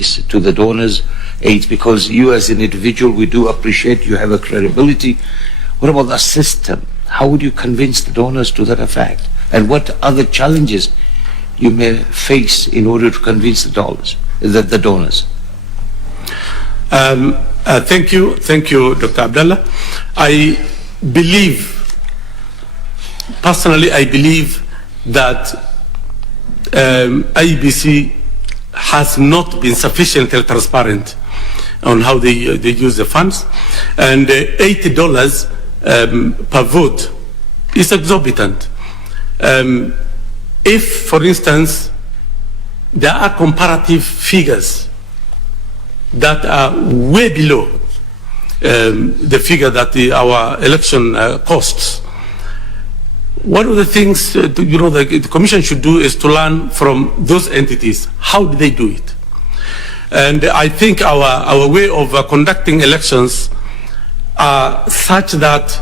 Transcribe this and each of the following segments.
to the donors' aids, because you as an individual, we do appreciate you have a credibility. What about the system? How would you convince the donors to that effect? And what other challenges you may face in order to convince the donors? Thank you, Dr. Abdallah. Personally, I believe that IEBC has not been sufficiently transparent on how they use the funds, and $80 per vote is exorbitant. If, for instance, there are comparative figures that are way below the figure that our election costs, one of the things the Commission should do is to learn from those entities. How do they do it? And I think our way of conducting elections are such that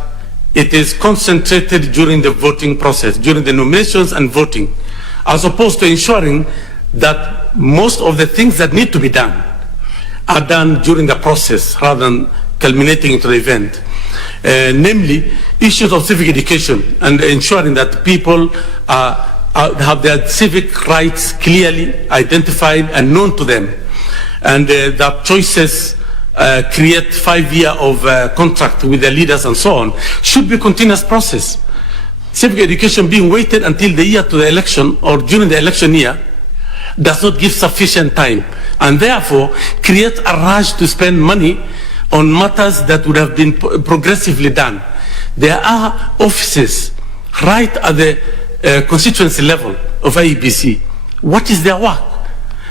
it is concentrated during the voting process, during the nominations and voting, as opposed to ensuring that most of the things that need to be done are done during the process rather than culminating into the event. Namely, issues of civic education and ensuring that people have their civic rights clearly identified and known to them, and that choices create 5 years of contract with the leaders and so on, should be a continuous process. Civic education being waited until the year to the election or during the election year does not give sufficient time, and therefore create a rush to spend money on matters that would have been progressively done. There are offices right at the constituency level of IEBC. What is their work?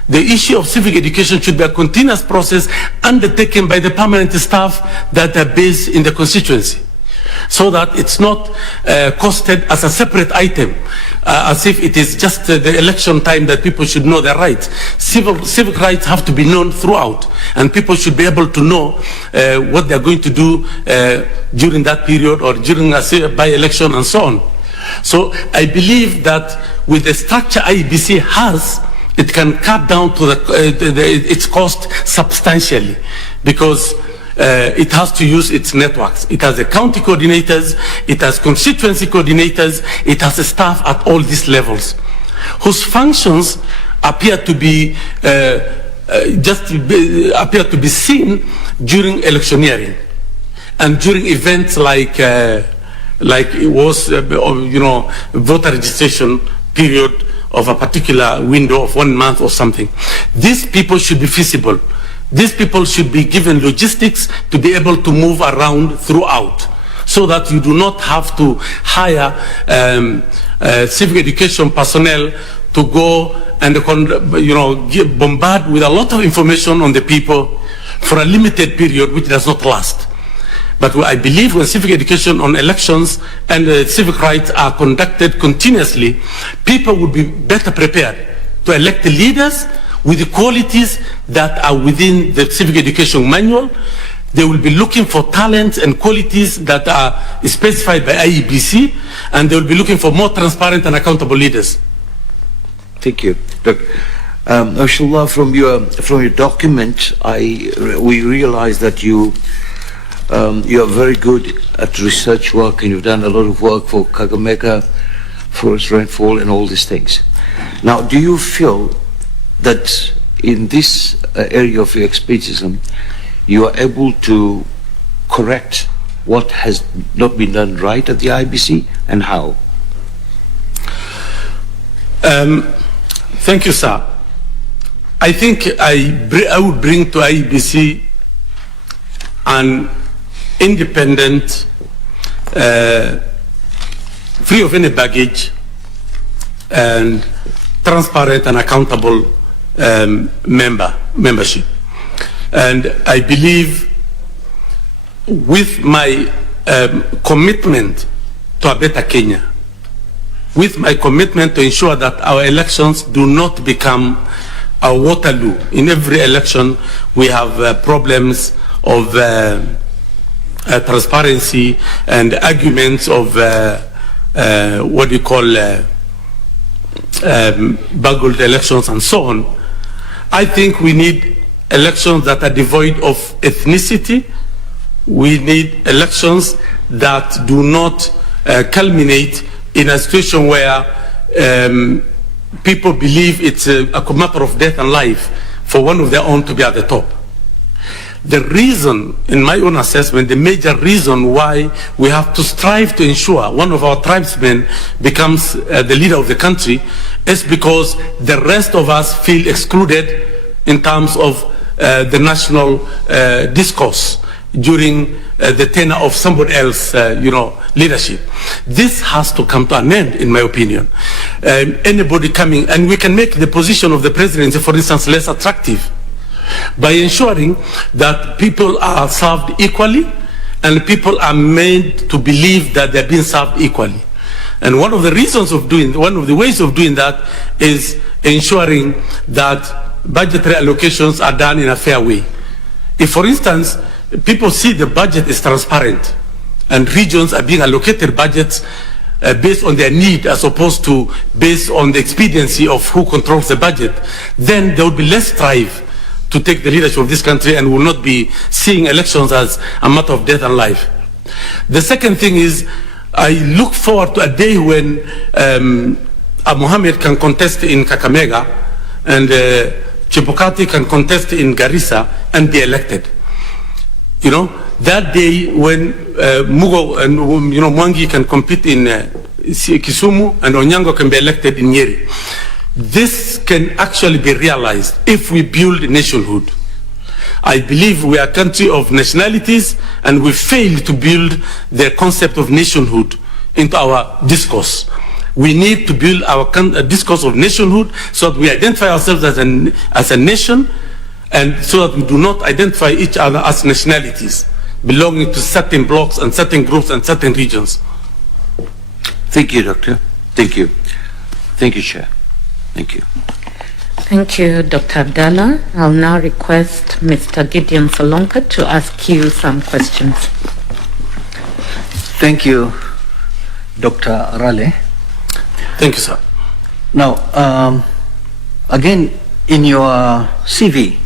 The issue of civic education should be a continuous process undertaken by the permanent staff that are based in the constituency, so that it's not costed as a separate item, as if it is just the election time that people should know their rights. Civic rights have to be known throughout, and people should be able to know what they're going to do during that period or during a by-election and so on. So I believe that with the structure IEBC has, it can cut down to its cost substantially, because it has to use its networks. It has the county coordinators, it has constituency coordinators, it has a staff at all these levels, whose functions appear to be seen during electioneering and during events like it was, voter registration period of a particular window of 1 month or something. These people should be feasible. These people should be given logistics to be able to move around throughout, so that you do not have to hire civic education personnel to go and bombard with a lot of information on the people for a limited period which does not last. But I believe when civic education on elections and civic rights are conducted continuously, people will be better prepared to elect the leaders with the qualities that are within the civic education manual. They will be looking for talents and qualities that are specified by IEBC, and they will be looking for more transparent and accountable leaders. Thank you. Mashallah, from your document, we realize that you are very good at research work, and you've done a lot of work for Kakamega, Forest Rainfall, and all these things. Now, do you feel that in this area of your expertism, you are able to correct what has not been done right at the IEBC, and how? Thank you, sir. I think I would bring to IEBC an independent, free of any baggage, and transparent and accountable membership. And I believe with my commitment to a better Kenya, with my commitment to ensure that our elections do not become a Waterloo. In every election we have problems of transparency and arguments of what you call bungled elections and so on. I think we need elections that are devoid of ethnicity. We need elections that do not culminate in a situation where people believe it's a matter of death and life for one of their own to be at the top. The reason, in my own assessment, the major reason why we have to strive to ensure one of our tribesmen becomes the leader of the country is because the rest of us feel excluded in terms of the national discourse during the tenure of somebody else, leadership. This has to come to an end, in my opinion. Anybody coming, and we can make the position of the presidency, for instance, less attractive by ensuring that people are served equally and people are made to believe that they're being served equally. And one of the ways of doing that is ensuring that budgetary allocations are done in a fair way. If, for instance, people see the budget is transparent and regions are being allocated budgets based on their need as opposed to based on the expediency of who controls the budget, then there will be less strife to take the leadership of this country and will not be seeing elections as a matter of death and life. The second thing is, I look forward to a day when Mohammed can contest in Kakamega and Chebukati can contest in Garissa and be elected. That day when Mugo and Mwangi can compete in Kisumu and Onyango can be elected in Nyeri. This can actually be realized if we build nationhood. I believe we are a country of nationalities and we failed to build the concept of nationhood into our discourse. We need to build our discourse of nationhood so that we identify ourselves as a nation and so that we do not identify each other as nationalities belonging to certain blocks and certain groups and certain regions. Thank you, Doctor. Thank you. Thank you, Chair. Thank you. Thank you, Dr. Abdallah. I'll now request Mr. Gideon Solonka to ask you some questions. Thank you, Dr. Rale. Thank you, sir. Now, again, in your CV,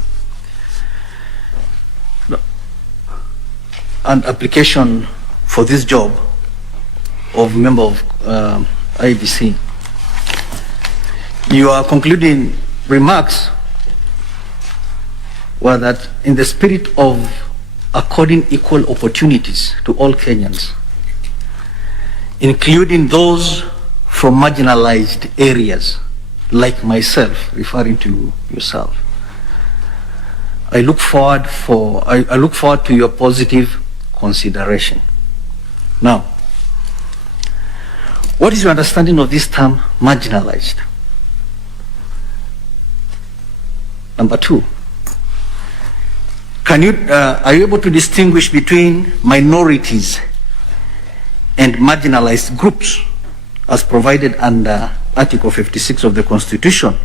an application for this job of member of IEBC, your concluding remarks were that in the spirit of according equal opportunities to all Kenyans, including those from marginalized areas like myself, referring to yourself, I look forward to your positive consideration. Now, what is your understanding of this term marginalized? Number two, are you able to distinguish between minorities and marginalized groups as provided under Article 56 of the Constitution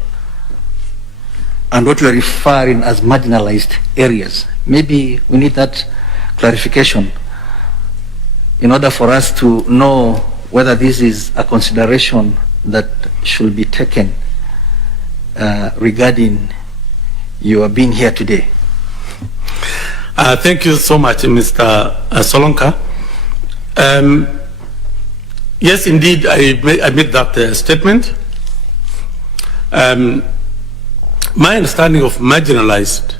and what you are referring as marginalized areas? Maybe we need that clarification in order for us to know whether this is a consideration that should be taken regarding your being here today. Thank you so much, Mr. Solonka. Yes, indeed, I made that statement. My understanding of marginalized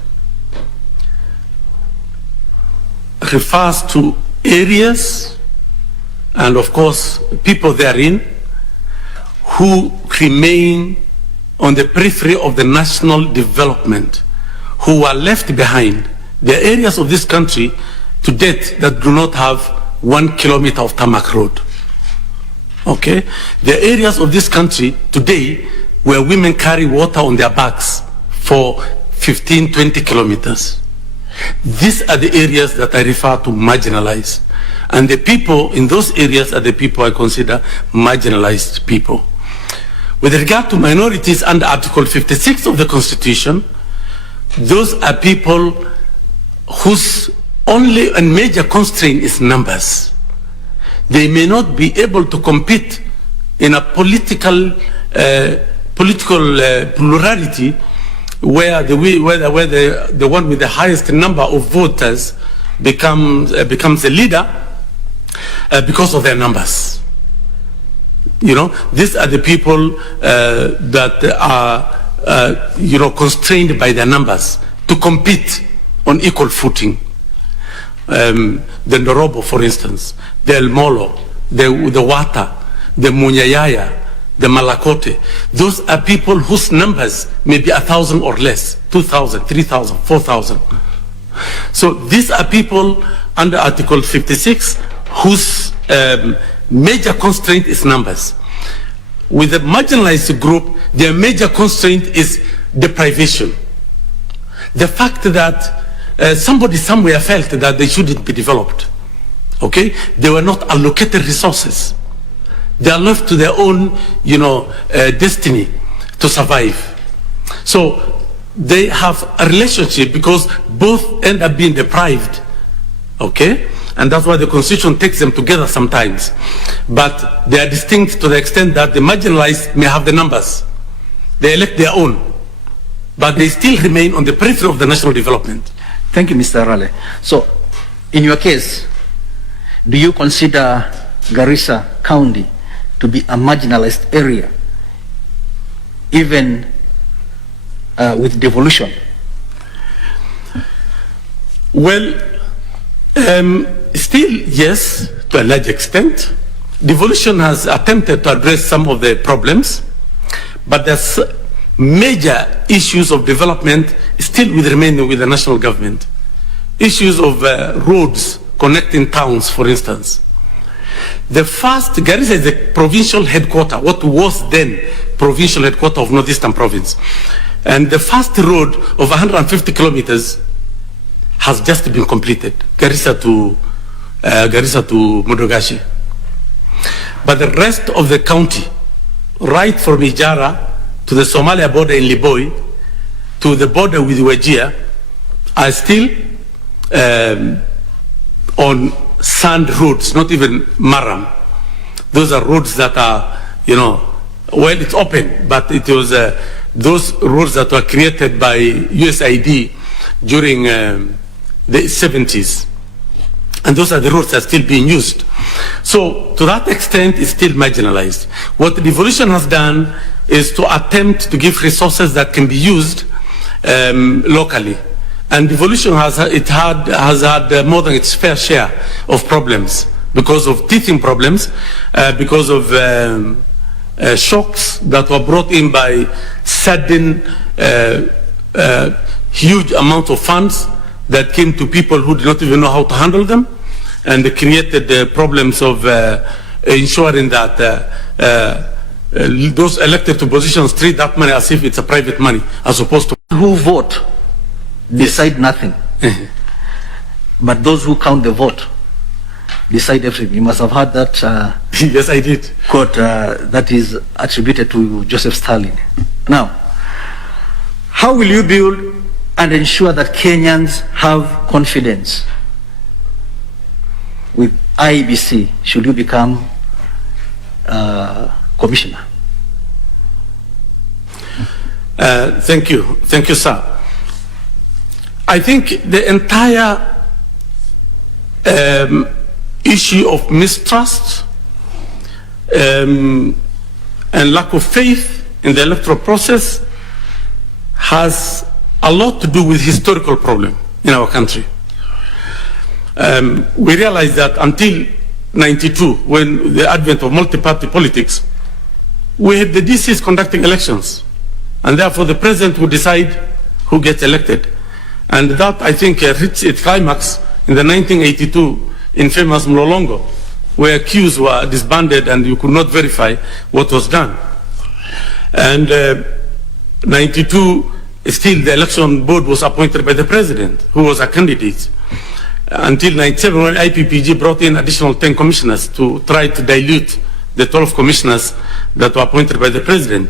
refers to areas and, of course, people therein who remain on the periphery of the national development, who are left behind. There are areas of this country to date that do not have 1 kilometer of tarmac road. Okay? There are areas of this country today where women carry water on their backs for 15, 20 kilometers. These are the areas that I refer to marginalized. And the people in those areas are the people I consider marginalized people. With regard to minorities under Article 56 of the Constitution, those are people whose only and major constraint is numbers. They may not be able to compete in a political plurality where the one with the highest number of voters becomes a leader because of their numbers. You know, these are the people that are, constrained by their numbers to compete on equal footing. The Ndorobo, for instance, the El Molo, the Wata, the Munyayaya, the Malakote. Those are people whose numbers may be 1,000 or less, 2,000, 3,000, 4,000. So these are people under Article 56 whose major constraint is numbers. With the marginalized group, their major constraint is deprivation. The fact that somebody somewhere felt that they shouldn't be developed. Okay? They were not allocated resources. They are left to their own, destiny to survive. So they have a relationship because both end up being deprived. Okay? And that's why the Constitution takes them together sometimes. But they are distinct to the extent that the marginalized may have the numbers. They elect their own. But they still remain on the periphery of the national development. Thank you, Mr. Rale. So, in your case, do you consider Garissa County to be a marginalized area, even with devolution? Well, still, yes, to a large extent. Devolution has attempted to address some of the problems, but there's major issues of development still will remain with the national government. Issues of roads connecting towns, for instance. The first, Garissa is the provincial headquarter, what was then provincial headquarter of Northeastern Province. And the first road of 150 kilometers has just been completed, Garissa to Modogashi. But the rest of the county, right from Ijara to the Somalia border in Liboi, to the border with Wajir, are still on sand roads, not even Maram. Those are roads that are, well, it's open, but it was those roads that were created by USAID during the 70s. And those are the roads that are still being used. So to that extent, it's still marginalized. What the devolution has done is to attempt to give resources that can be used locally. And devolution has had more than its fair share of problems because of teething problems, because of shocks that were brought in by sudden huge amount of funds that came to people who did not even know how to handle them, and they created problems of ensuring that those elected to positions treat that money as if it's a private money, as opposed to Who vote decide nothing, but those who count the vote decide everything. You must have heard that yes, I did. quote that is attributed to Joseph Stalin. Now, how will you build and ensure that Kenyans have confidence with IEBC should you become commissioner? Thank you, sir. I think the entire issue of mistrust and lack of faith in the electoral process has a lot to do with historical problem in our country. We realized that until 92, when the advent of multi-party politics, we had the DCs conducting elections, and therefore the president would decide who gets elected. And that, I think, reached its climax in the 1982 infamous Mlolongo, where queues were disbanded and you could not verify what was done. And 92, still the election board was appointed by the president, who was a candidate. Until 97, when IPPG brought in additional 10 commissioners to try to dilute the 12 commissioners that were appointed by the president.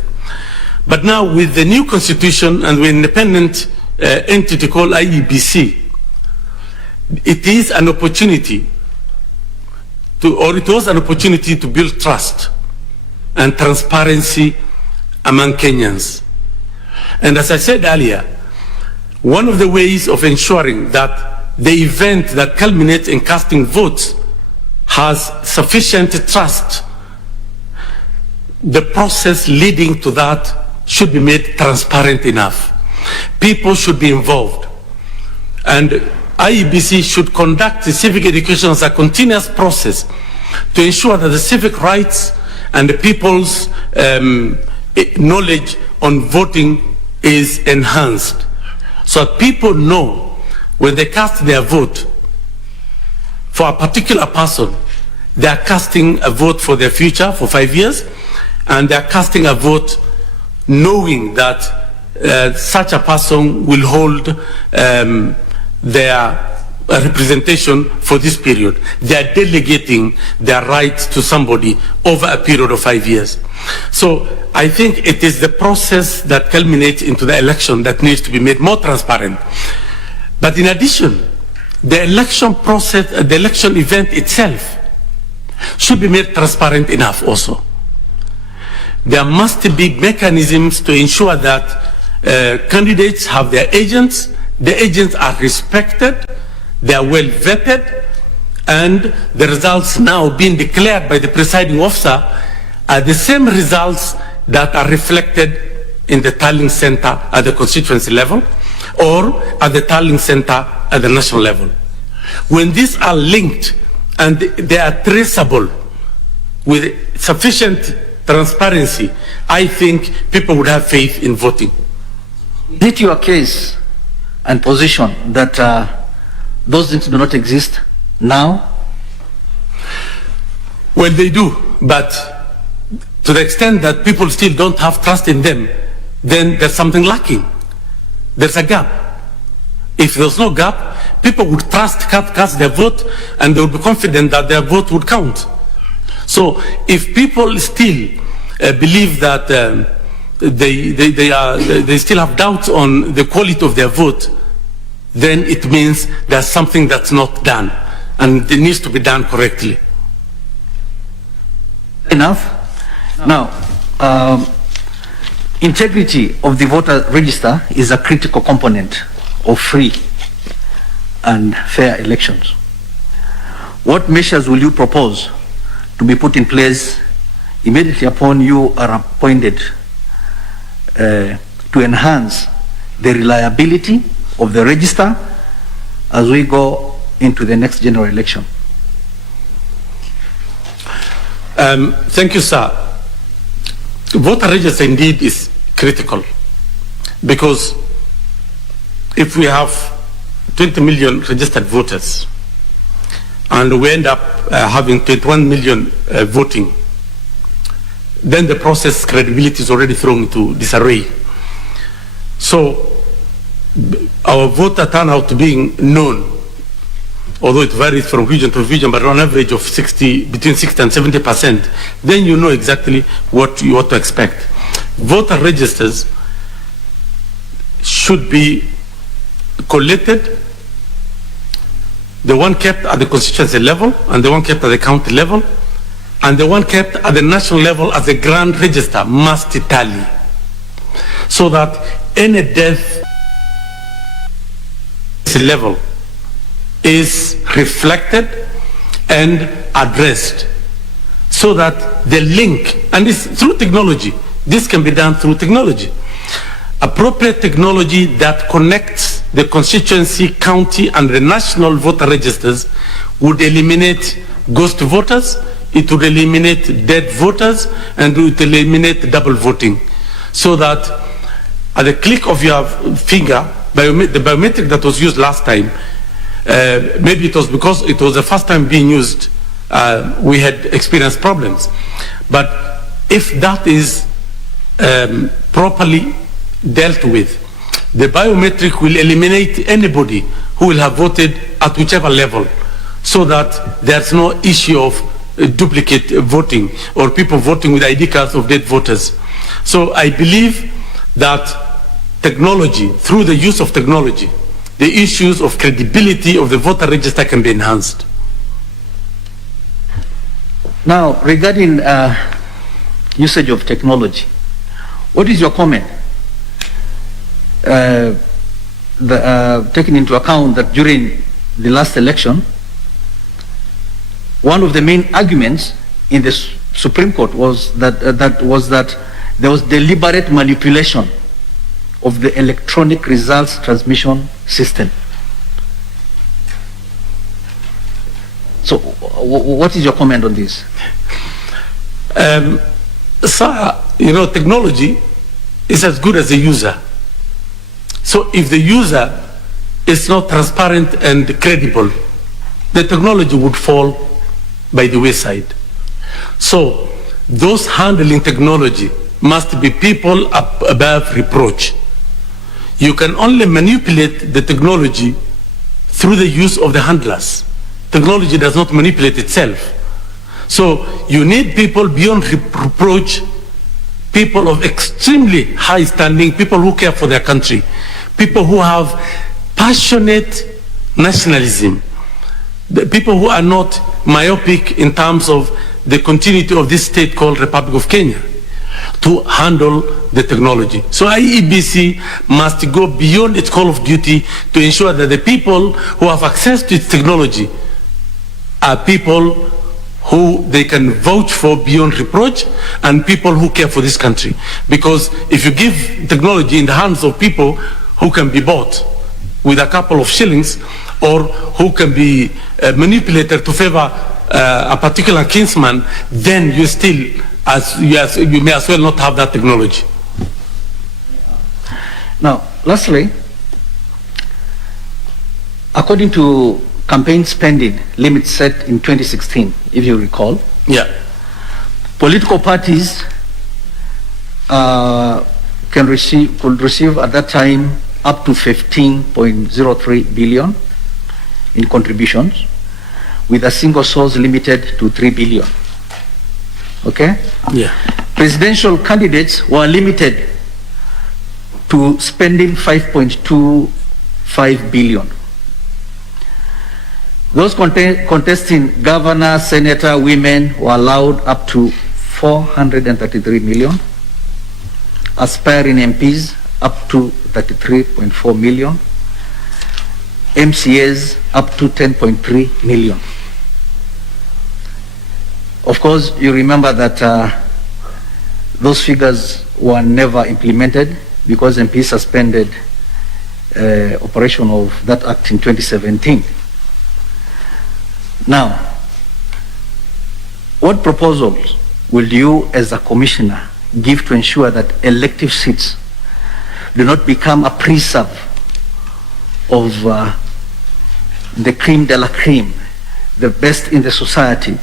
But now with the new constitution and with independent entity called IEBC, it is an opportunity it was an opportunity to build trust and transparency among Kenyans. And as I said earlier, one of the ways of ensuring that the event that culminates in casting votes has sufficient trust, the process leading to that should be made transparent enough. People should be involved. And IEBC should conduct the civic education as a continuous process to ensure that the civic rights and the people's knowledge on voting is enhanced, so that people know when they cast their vote for a particular person, they are casting a vote for their future for 5 years, and they are casting a vote knowing that such a person will hold their representation for this period. They are delegating their rights to somebody over a period of 5 years. So I think it is the process that culminates into the election that needs to be made more transparent. But in addition, the election process, the election event itself should be made transparent enough also. There must be mechanisms to ensure that candidates have their agents, the agents are respected, they are well vetted, and the results now being declared by the presiding officer are the same results that are reflected in the tallying center at the constituency level or at the tallying center at the national level. When these are linked and they are traceable with sufficient transparency, I think people would have faith in voting. Is it your case and position that those things do not exist now? Well, they do, but to the extent that people still don't have trust in them, then there's something lacking. There's a gap. If there's no gap, people would cast their vote, and they would be confident that their vote would count. So if people still believe that they still have doubts on the quality of their vote, then it means there's something that's not done, and it needs to be done correctly. Enough. Now, integrity of the voter register is a critical component of free and fair elections. What measures will you propose to be put in place immediately upon you are appointed to enhance the reliability of the register as we go into the next general election? Thank you, sir. Voter register indeed is critical, because if we have 20 million registered voters and we end up having 21 million voting, then the process credibility is already thrown into disarray. So our voter turnout being known, although it varies from region to region, but on average of between 60 and 70%, then you know exactly what you ought to expect. Voter registers should be collated, the one kept at the constituency level, and the one kept at the county level, and the one kept at the national level as a grand register must tally, so that any death level is reflected and addressed, so that the link, and it's through technology, this can be done through technology, appropriate technology that connects the constituency, county, and the national voter registers would eliminate ghost voters, it would eliminate dead voters, and it would eliminate double voting, so that at the click of your finger, the biometric that was used last time, maybe it was because it was the first time being used, we had experienced problems. But if that is properly dealt with, the biometric will eliminate anybody who will have voted at whichever level, so that there's no issue of duplicate voting or people voting with ID cards of dead voters. So I believe that technology, through the use of technology, the issues of credibility of the voter register can be enhanced. Now, regarding usage of technology, what is your comment taking into account that during the last election, one of the main arguments in the Supreme Court was that there was deliberate manipulation of the electronic results transmission system. So, what is your comment on this? Sir, you know, technology is as good as the user. So if the user is not transparent and credible, the technology would fall by the wayside. So those handling technology must be people above reproach. You can only manipulate the technology through the use of the handlers. Technology does not manipulate itself. So you need people beyond reproach, people of extremely high standing, people who care for their country, people who have passionate nationalism, the people who are not myopic in terms of the continuity of this state called Republic of Kenya, to handle the technology. So IEBC must go beyond its call of duty to ensure that the people who have access to its technology are people who they can vouch for beyond reproach and people who care for this country. Because if you give technology in the hands of people who can be bought with a couple of shillings or who can be manipulated to favor a particular kinsman, then you still, you may as well not have that technology. Now, lastly, according to campaign spending limit set in 2016, if you recall, political parties could receive at that time up to 15.03 billion in contributions, with a single source limited to 3 billion. Okay? Yeah. Presidential candidates were limited to spending 5.25 billion. Those contesting governor, senator, women were allowed up to 433 million. Aspiring MPs up to 33.4 million. MCAs up to 10.3 million. Of course, you remember that those figures were never implemented because MP suspended operation of that act in 2017. Now, what proposals will you as a commissioner give to ensure that elective seats do not become a preserve of the creme de la creme, the best in the society,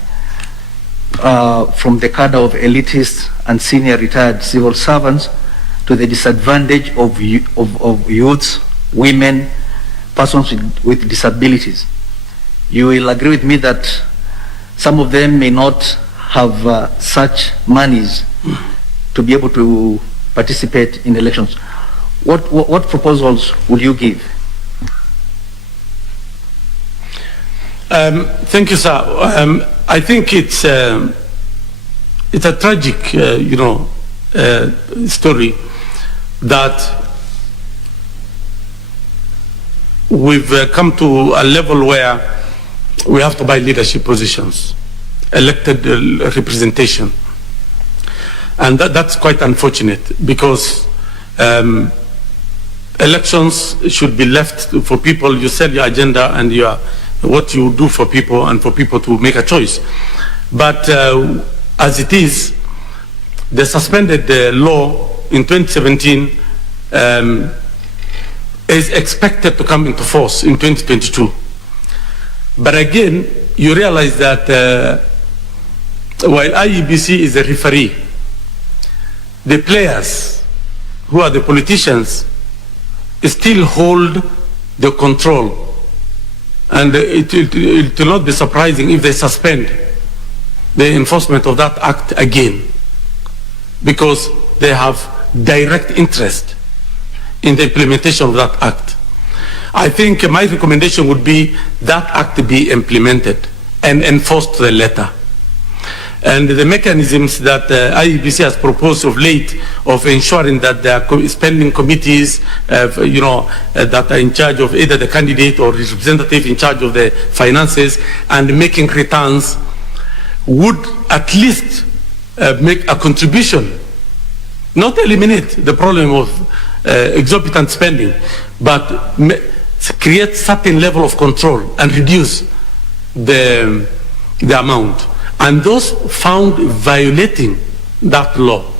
from the cadre of elitists and senior retired civil servants to the disadvantage of youths, women, persons with disabilities? You will agree with me that some of them may not have such monies to be able to participate in elections. What proposals would you give? Thank you, sir. I think it's a tragic, story that we've come to a level where we have to buy leadership positions, elected representation. And that's quite unfortunate because elections should be left for people. You sell your agenda and what you do for people and for people to make a choice. But as it is, the suspended law in 2017 is expected to come into force in 2022. But again, you realize that while IEBC is a referee, the players, who are the politicians, still hold the control. And it will not be surprising if they suspend the enforcement of that act again, because they have direct interest in the implementation of that act. I think my recommendation would be that act be implemented and enforced to the letter. And the mechanisms that IEBC has proposed of late of ensuring that there are spending committees, that are in charge of either the candidate or his representative in charge of the finances and making returns would at least make a contribution, not eliminate the problem of exorbitant spending, but create certain level of control and reduce the amount. And those found violating that law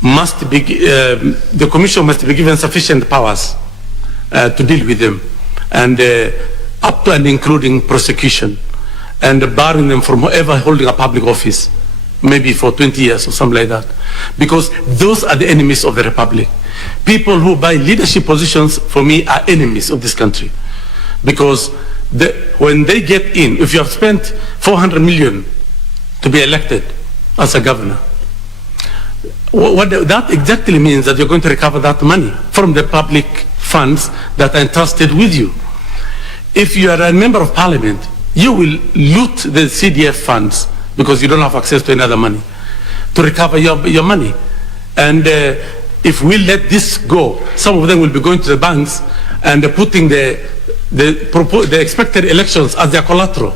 must be, the Commission must be given sufficient powers to deal with them, and up to and including prosecution, and barring them from ever holding a public office, maybe for 20 years or something like that. Because those are the enemies of the Republic. People who buy leadership positions, for me, are enemies of this country. Because when they get in, if you have spent 400 million to be elected as a governor, that exactly means that you're going to recover that money from the public funds that are entrusted with you. If you are a member of parliament, you will loot the CDF funds because you don't have access to any other money to recover your money. And if we let this go, some of them will be going to the banks and putting the expected elections as their collateral,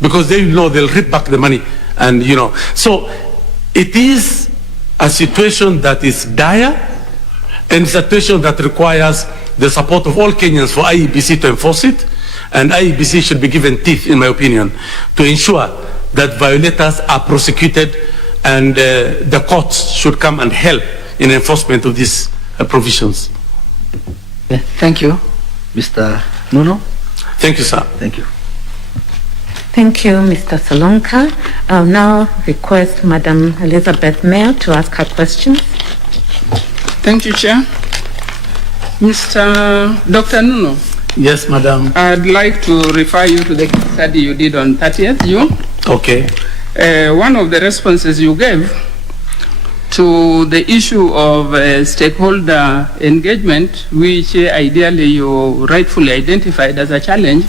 because they know they'll read back the money. And so it is a situation that is dire, and a situation that requires the support of all Kenyans for IEBC to enforce it. And IEBC should be given teeth, in my opinion, to ensure that violators are prosecuted, and the courts should come and help in enforcement of these provisions. Thank you, Mr. Nuno. Thank you, sir. Thank you. Thank you, Mr. Salonka. I'll now request Madam Elizabeth Mayo to ask her questions. Thank you, Chair. Dr. Nuno. Yes, Madam. I'd like to refer you to the study you did on 30th June. Okay. One of the responses you gave to the issue of stakeholder engagement, which ideally you rightfully identified as a challenge,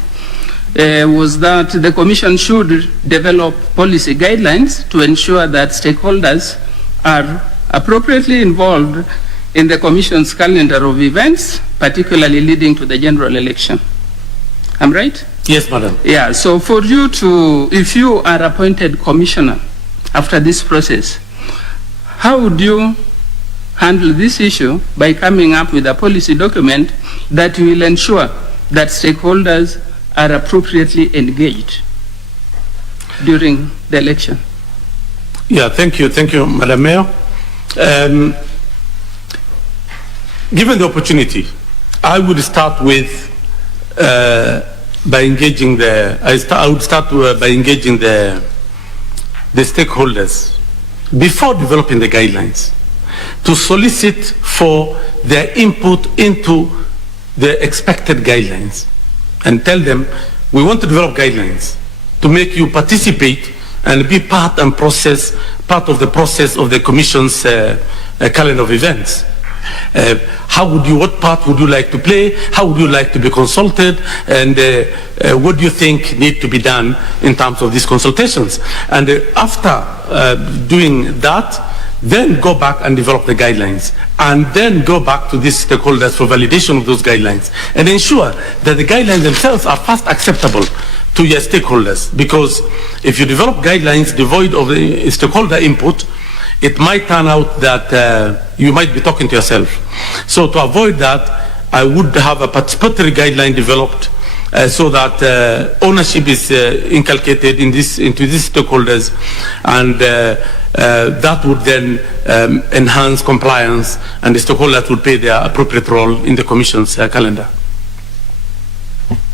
was that the Commission should develop policy guidelines to ensure that stakeholders are appropriately involved in the Commission's calendar of events, particularly leading to the general election. I'm right? Yes, Madam. Yeah, so for you to, if you are appointed commissioner after this process, how would you handle this issue by coming up with a policy document that will ensure that stakeholders are appropriately engaged during the election? Yeah, thank you, Madam Mayor. Given the opportunity, I would start with by engaging the stakeholders before developing the guidelines, to solicit for their input into the expected guidelines, and tell them, we want to develop guidelines to make you participate and be part of the process of the Commission's calendar of events. What part would you like to play? How would you like to be consulted? And what do you think need to be done in terms of these consultations? And after doing that, then go back and develop the guidelines, and then go back to these stakeholders for validation of those guidelines, and ensure that the guidelines themselves are first acceptable to your stakeholders. Because if you develop guidelines devoid of the stakeholder input, it might turn out that you might be talking to yourself. So to avoid that, I would have a participatory guideline developed so that ownership is inculcated into these stakeholders, and that would then enhance compliance, and the stakeholders would play their appropriate role in the Commission's calendar.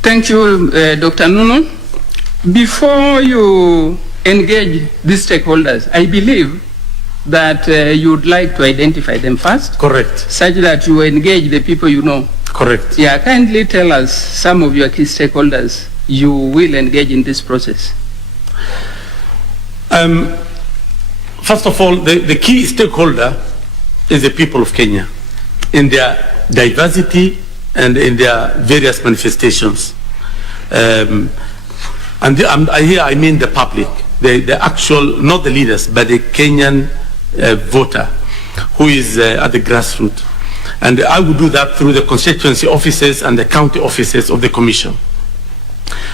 Thank you, Dr. Nuno. Before you engage these stakeholders, I believe that you would like to identify them first. Correct. Such that you engage the people you know. Correct. Yeah, kindly tell us some of your key stakeholders you will engage in this process. First of all, the key stakeholder is the people of Kenya in their diversity and in their various manifestations. And here I mean the public. the actual, not the leaders, but the Kenyan voter who is at the grassroots. And I would do that through the constituency offices and the county offices of the commission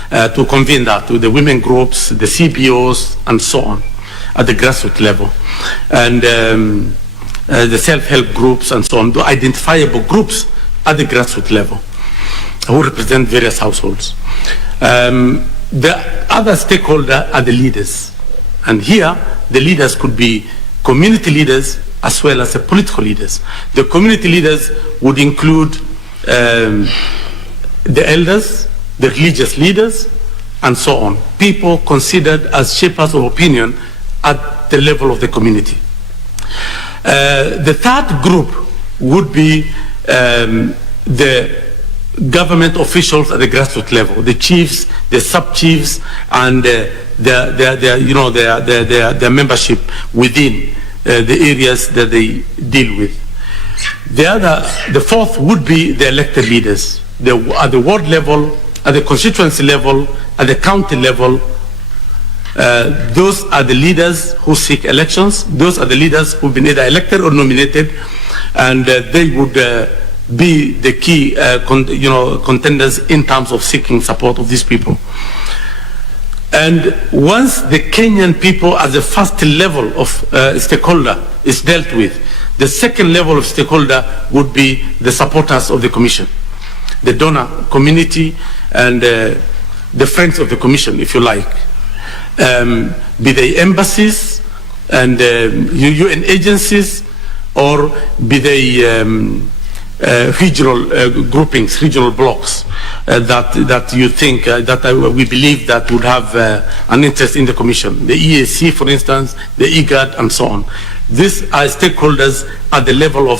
to convene that to the women groups, the CBOs, and so on at the grassroots level. And the self-help groups and so on, the identifiable groups at the grassroots level who represent various households. The other stakeholder are the leaders. And here, the leaders could be community leaders as well as the political leaders. The community leaders would include the elders, the religious leaders, and so on. People considered as shapers of opinion at the level of the community. The third group would be the government officials at the grassroots level, the chiefs, the sub-chiefs, and their membership within the areas that they deal with. The fourth would be the elected leaders, at the ward level, at the constituency level, at the county level. Those are the leaders who seek elections. Those are the leaders who've been either elected or nominated, and they would be the key contenders in terms of seeking support of these people. And once the Kenyan people as the first level of stakeholder is dealt with, the second level of stakeholder would be the supporters of the commission, the donor community and the friends of the commission, if you like. Be they embassies and UN agencies, or be they regional groupings, regional blocks that you think we believe that would have an interest in the commission. The EAC, for instance, the IGAD, and so on. These are stakeholders at the level of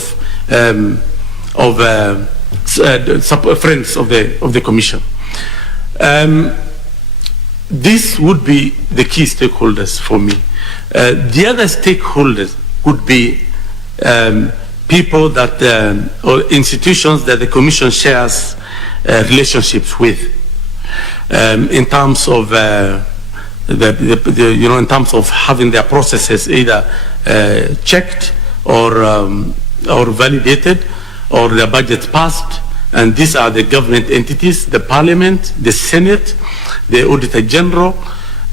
friends of the commission. This would be the key stakeholders for me. The other stakeholders would be people that, or institutions that the Commission shares relationships with, in terms of in terms of having their processes either checked or validated, or their budgets passed. And these are the government entities, the Parliament, the Senate, the Auditor General,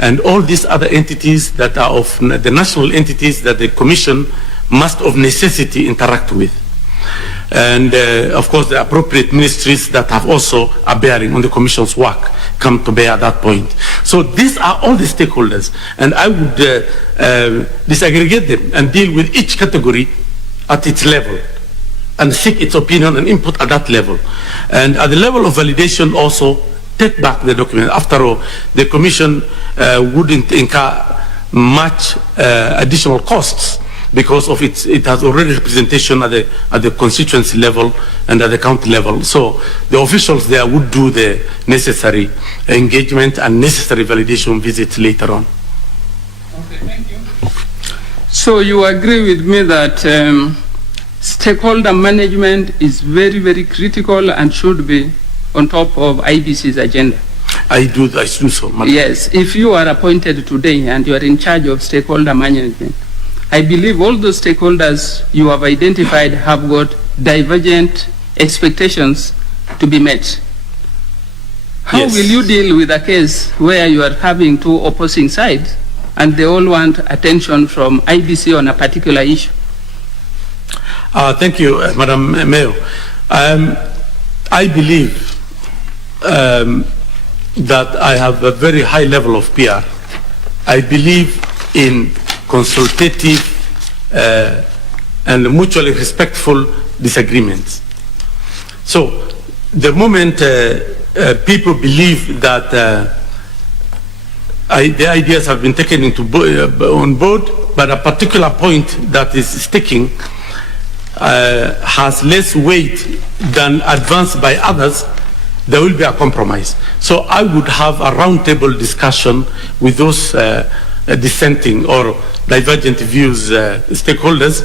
and all these other entities that are of the national entities that the Commission must of necessity interact with. And of course the appropriate ministries that have also a bearing on the Commission's work come to bear at that point. So these are all the stakeholders, and I would disaggregate them and deal with each category at its level and seek its opinion and input at that level. And at the level of validation also, take back the document. After all, the Commission wouldn't incur much additional costs because of it has already representation at the constituency level and at the county level. So the officials there would do the necessary engagement and necessary validation visits later on. Okay, thank you. So you agree with me that stakeholder management is very, very critical and should be on top of IBC's agenda? I do so, Madam. Yes, if you are appointed today and you are in charge of stakeholder management, I believe all those stakeholders you have identified have got divergent expectations to be met. How Yes. will you deal with a case where you are having two opposing sides and they all want attention from IBC on a particular issue? Thank you, Madam Mayor. I believe that I have a very high level of PR. I believe in consultative and mutually respectful disagreements. So the moment people believe that the ideas have been taken on board, but a particular point that is sticking has less weight than advanced by others, there will be a compromise. So I would have a roundtable discussion with those dissenting or divergent views stakeholders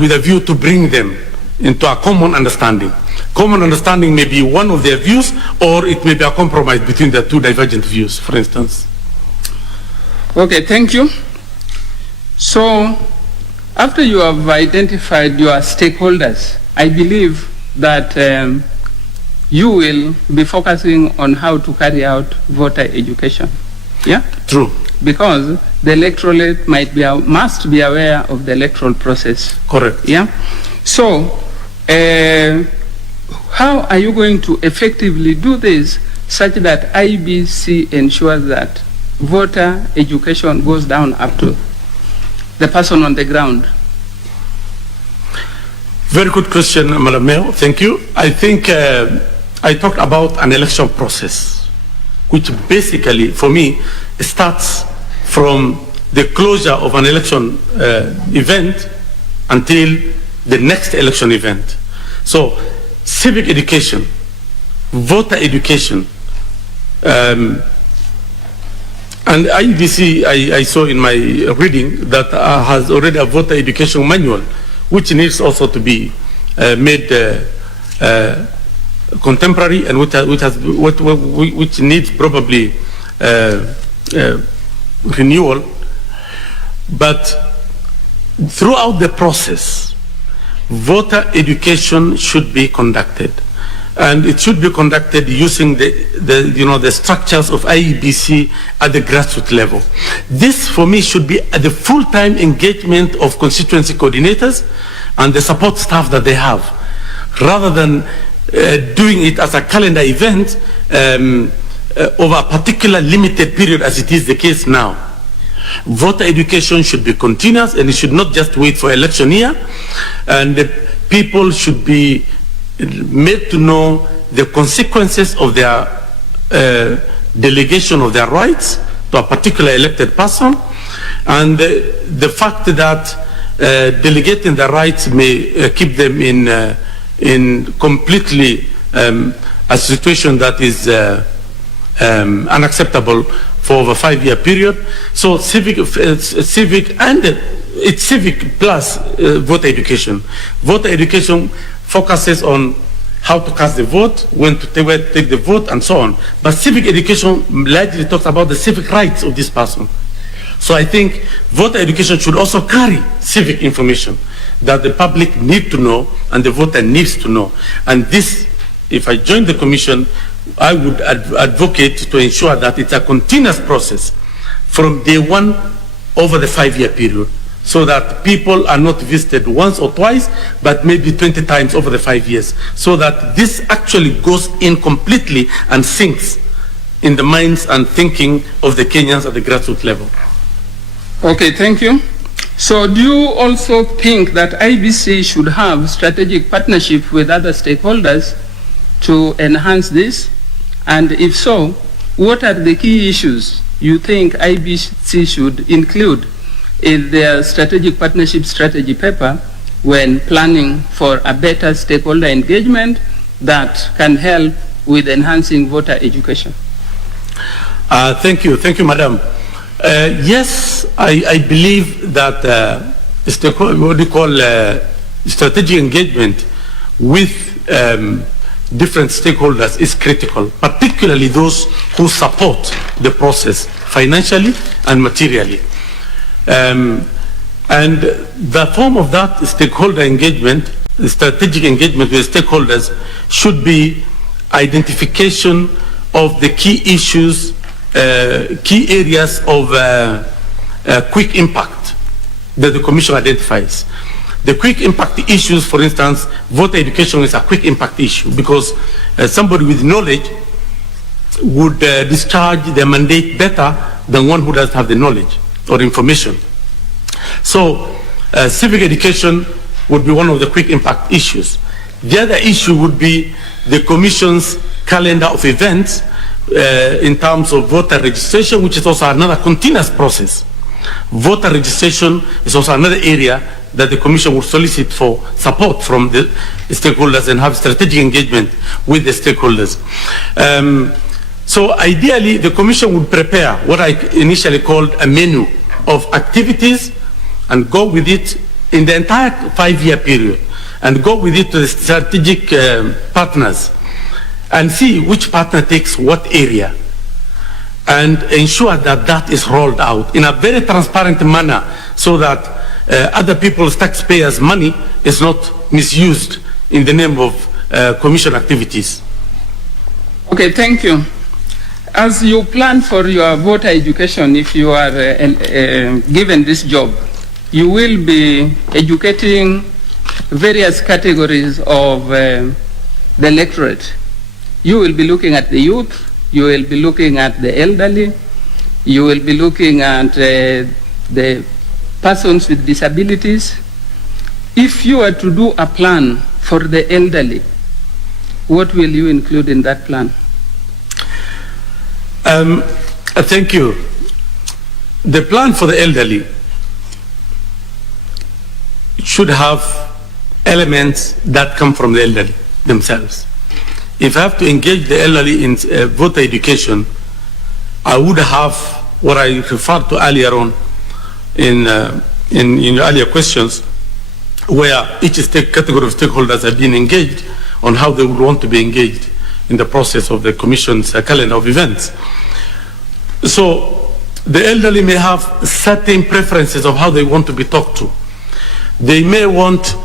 with a view to bring them into a common understanding. Common understanding may be one of their views, or it may be a compromise between the two divergent views, for instance. Okay, thank you. So, after you have identified your stakeholders, I believe that you will be focusing on how to carry out voter education. Yeah? True. Because the electorate must be aware of the electoral process. Correct. Yeah? So, how are you going to effectively do this such that IBC ensures that voter education goes down up to the person on the ground? Very good question, Madam Mayor. Thank you. I think I talked about an election process, which basically, for me, starts from the closure of an election event until the next election event. So, civic education, voter education, and IBC, I saw in my reading that has already a voter education manual, which needs also to be made contemporary and which needs probably renewal. But throughout the process, voter education should be conducted. And it should be conducted using the structures of IEBC at the grassroots level. This, for me, should be at the full-time engagement of constituency coordinators and the support staff that they have, rather than doing it as a calendar event over a particular limited period, as it is the case now. Voter education should be continuous, and it should not just wait for election year, and the people should be made to know the consequences of their delegation of their rights to a particular elected person, and the fact that delegating their rights may keep them in completely a situation that is unacceptable for over a 5-year period. So civic and it's civic plus voter education. Voter education focuses on how to cast the vote, when to take the vote, and so on. But civic education largely talks about the civic rights of this person. So I think voter education should also carry civic information that the public need to know and the voter needs to know. And this, if I join the commission, I would advocate to ensure that it's a continuous process from day one over the 5-year period, so that people are not visited once or twice, but maybe 20 times over the 5 years, so that this actually goes in completely and sinks in the minds and thinking of the Kenyans at the grassroots level. Okay, thank you. So do you also think that IBC should have strategic partnership with other stakeholders to enhance this? And if so, what are the key issues you think IBC should include in their strategic partnership strategy paper when planning for a better stakeholder engagement that can help with enhancing voter education? Thank you, Madam. Yes, I believe that what we call strategic engagement with different stakeholders is critical, particularly those who support the process financially and materially. And the form of that stakeholder engagement, the strategic engagement with stakeholders, should be identification of the key issues, key areas of quick impact that the Commission identifies. The quick impact issues, for instance, voter education is a quick impact issue because somebody with knowledge would discharge their mandate better than one who doesn't have the knowledge or information. So civic education would be one of the quick impact issues. The other issue would be the Commission's calendar of events in terms of voter registration, which is also another continuous process. Voter registration is also another area that the Commission will solicit for support from the stakeholders and have strategic engagement with the stakeholders. So ideally, the Commission would prepare what I initially called a menu of activities and go with it in the entire 5-year period and go with it to the strategic partners and see which partner takes what area. and ensure that that is rolled out in a very transparent manner so that other people's taxpayers' money is not misused in the name of commission activities. Okay, thank you. As you plan for your voter education, if you are given this job, you will be educating various categories of the electorate. You will be looking at the youth, you will be looking at the elderly, you will be looking at the persons with disabilities. If you were to do a plan for the elderly, what will you include in that plan? Thank you. The plan for the elderly should have elements that come from the elderly themselves. If I have to engage the elderly in voter education, I would have what I referred to earlier on in earlier questions, where each category of stakeholders have been engaged on how they would want to be engaged in the process of the Commission's calendar of events. So the elderly may have certain preferences of how they want to be talked to. They may want,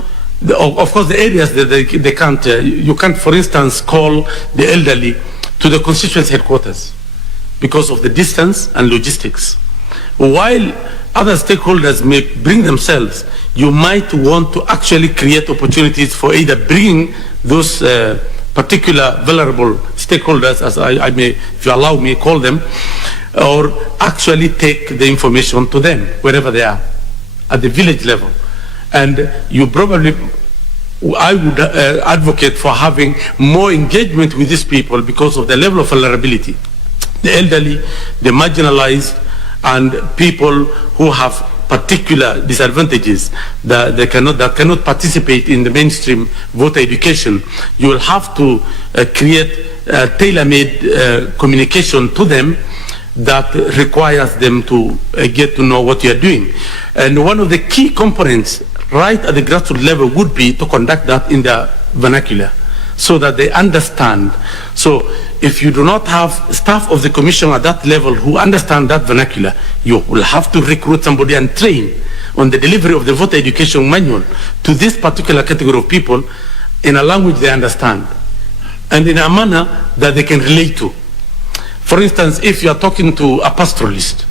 of course, the areas that they can't, you can't, for instance, call the elderly to the constituency headquarters because of the distance and logistics. While other stakeholders may bring themselves, you might want to actually create opportunities for either bringing those particular vulnerable stakeholders, as I may, if you allow me, call them, or actually take the information to them, wherever they are, at the village level. And you probably, I would advocate for having more engagement with these people because of the level of vulnerability. The elderly, the marginalized, and people who have particular disadvantages that cannot participate in the mainstream voter education. You will have to create tailor-made communication to them that requires them to get to know what you are doing. And one of the key components right at the grassroots level would be to conduct that in their vernacular so that they understand. So if you do not have staff of the Commission at that level who understand that vernacular, you will have to recruit somebody and train on the delivery of the voter education manual to this particular category of people in a language they understand and in a manner that they can relate to. For instance, if you are talking to a pastoralist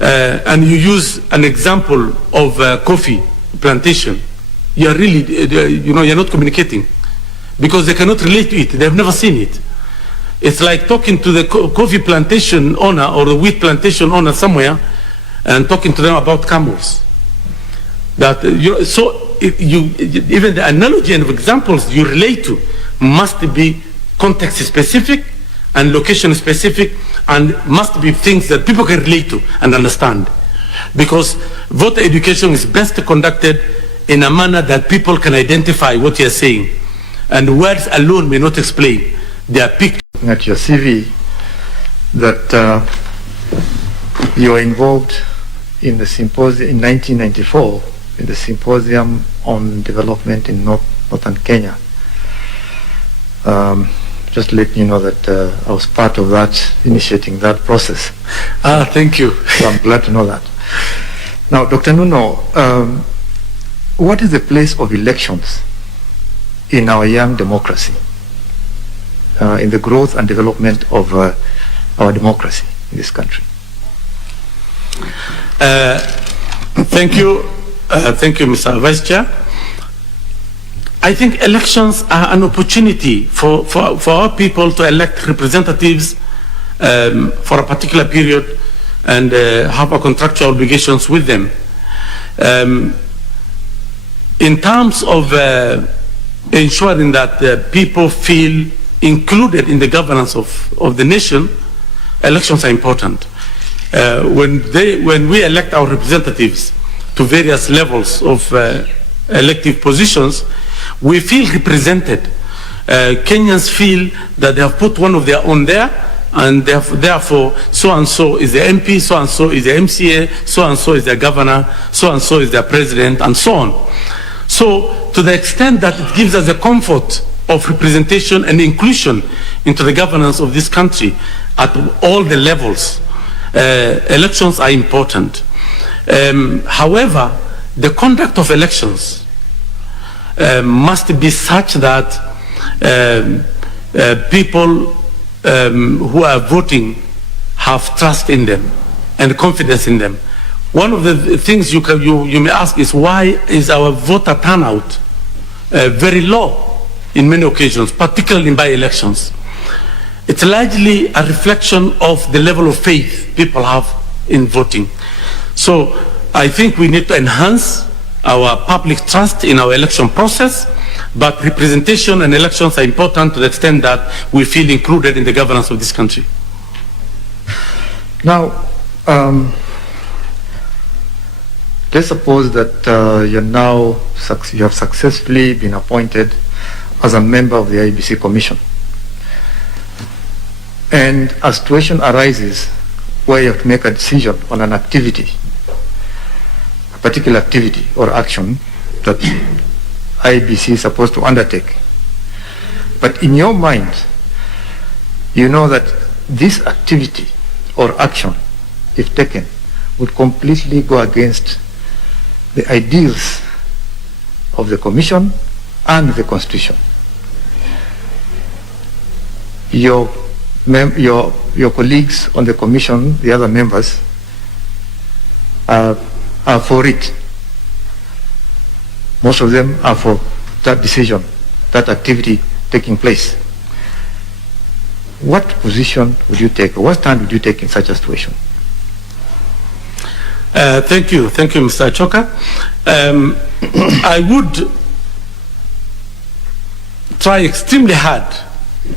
and you use an example of coffee plantation, you are really, you're not communicating because they cannot relate to it. They have never seen it. It's like talking to the coffee plantation owner or the wheat plantation owner somewhere and talking to them about camels. That even the analogy and examples you relate to must be context specific and location specific, and must be things that people can relate to and understand. Because voter education is best conducted in a manner that people can identify what you're saying. And words alone may not explain. They are pictures. At your CV, that you are involved in the symposium in 1994, in the Symposium on Development in Northern Kenya. Just to let you know that I was part of that, initiating that process. Thank you. So I'm glad to know that. Now, Dr. Nuno, what is the place of elections in our young democracy, in the growth and development of our democracy in this country? Thank you. Thank you, Mr. Vice Chair. I think elections are an opportunity for our people to elect representatives for a particular period and have a contractual obligations with them. In terms of ensuring that people feel included in the governance of the nation, elections are important. When we elect our representatives to various levels of elective positions, we feel represented. Kenyans feel that they have put one of their own there, and therefore so-and-so is the MP, so-and-so is the MCA, so-and-so is their governor, so-and-so is their president, and so on. So to the extent that it gives us the comfort of representation and inclusion into the governance of this country at all the levels. Elections are important. However, the conduct of elections must be such that people who are voting have trust in them and confidence in them. One of the things you may ask is, why is our voter turnout very low in many occasions, particularly in by-elections? It's largely a reflection of the level of faith people have in voting. So I think we need to enhance our public trust in our election process, but representation and elections are important to the extent that we feel included in the governance of this country. Now, let's suppose that you have successfully been appointed as a member of the IEBC Commission, and a situation arises where you have to make a decision on an activity, a particular activity or action that IEBC is supposed to undertake. But in your mind, you know that this activity or action, if taken, would completely go against the ideals of the Commission and the Constitution. Your colleagues on the Commission, the other members, are for it. Most of them are for that decision, that activity taking place. What position would you take, or what stand would you take in such a situation? Thank you, Mr. Achoka. I would try extremely hard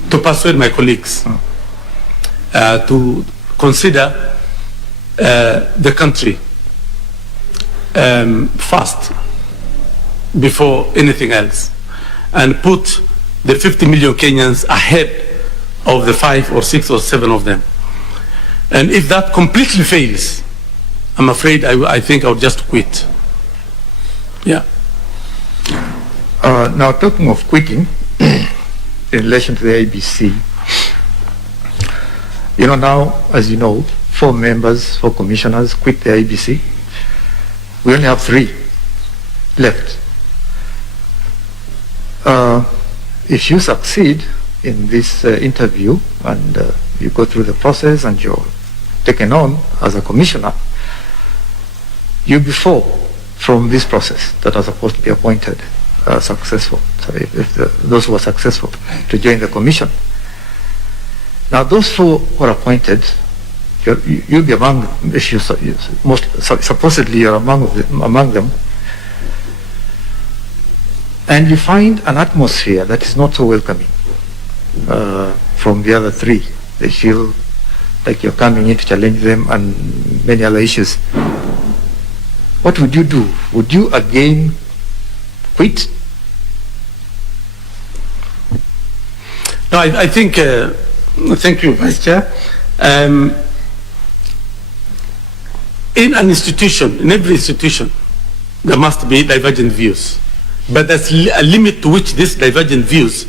to persuade my colleagues to consider the country first before anything else, and put the 50 million Kenyans ahead of the 5 or 6 or 7 of them. And if that completely fails, I'm afraid I think I'll just quit. Yeah. Now, talking of quitting, in relation to the IEBC, now, as you know, 4 commissioners quit the IEBC. We only have 3 left. If you succeed in this interview and you go through the process and you're taken on as a commissioner, you'll be 4 from this process that are supposed to be appointed successful. So those who are successful to join the commission. Now, those 4 who are appointed, you'll be among, supposedly you're among them, and you find an atmosphere that is not so welcoming from the other 3. They feel like you're coming in to challenge them and many other issues. What would you do? Would you again quit? No, I think, thank you, Vice Chair. In an institution, in every institution, there must be divergent views. But there's a limit to which these divergent views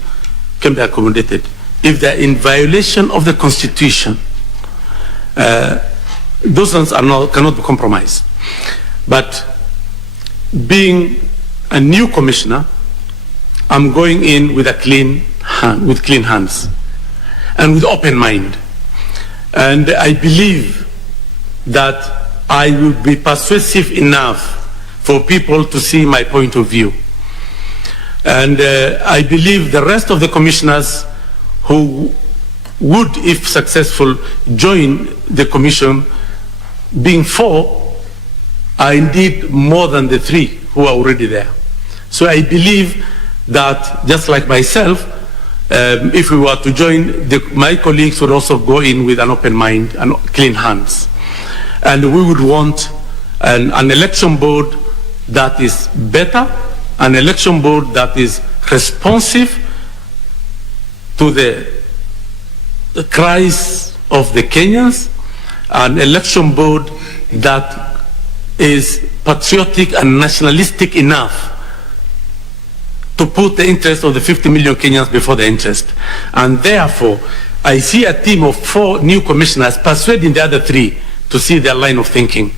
can be accommodated. If they're in violation of the Constitution, those ones cannot be compromised. But being a new commissioner, I'm going in with clean hands and with open mind. And I believe that I will be persuasive enough for people to see my point of view. And I believe the rest of the commissioners who would, if successful, join the commission, being 4, are indeed more than the 3 who are already there. So I believe that, just like myself, if we were to join, my colleagues would also go in with an open mind and clean hands. And we would want an election board that is better, an election board that is responsive to the cries of the Kenyans, an election board that is patriotic and nationalistic enough to put the interest of the 50 million Kenyans before the interest. And therefore, I see a team of 4 new commissioners persuading the other 3 to see their line of thinking.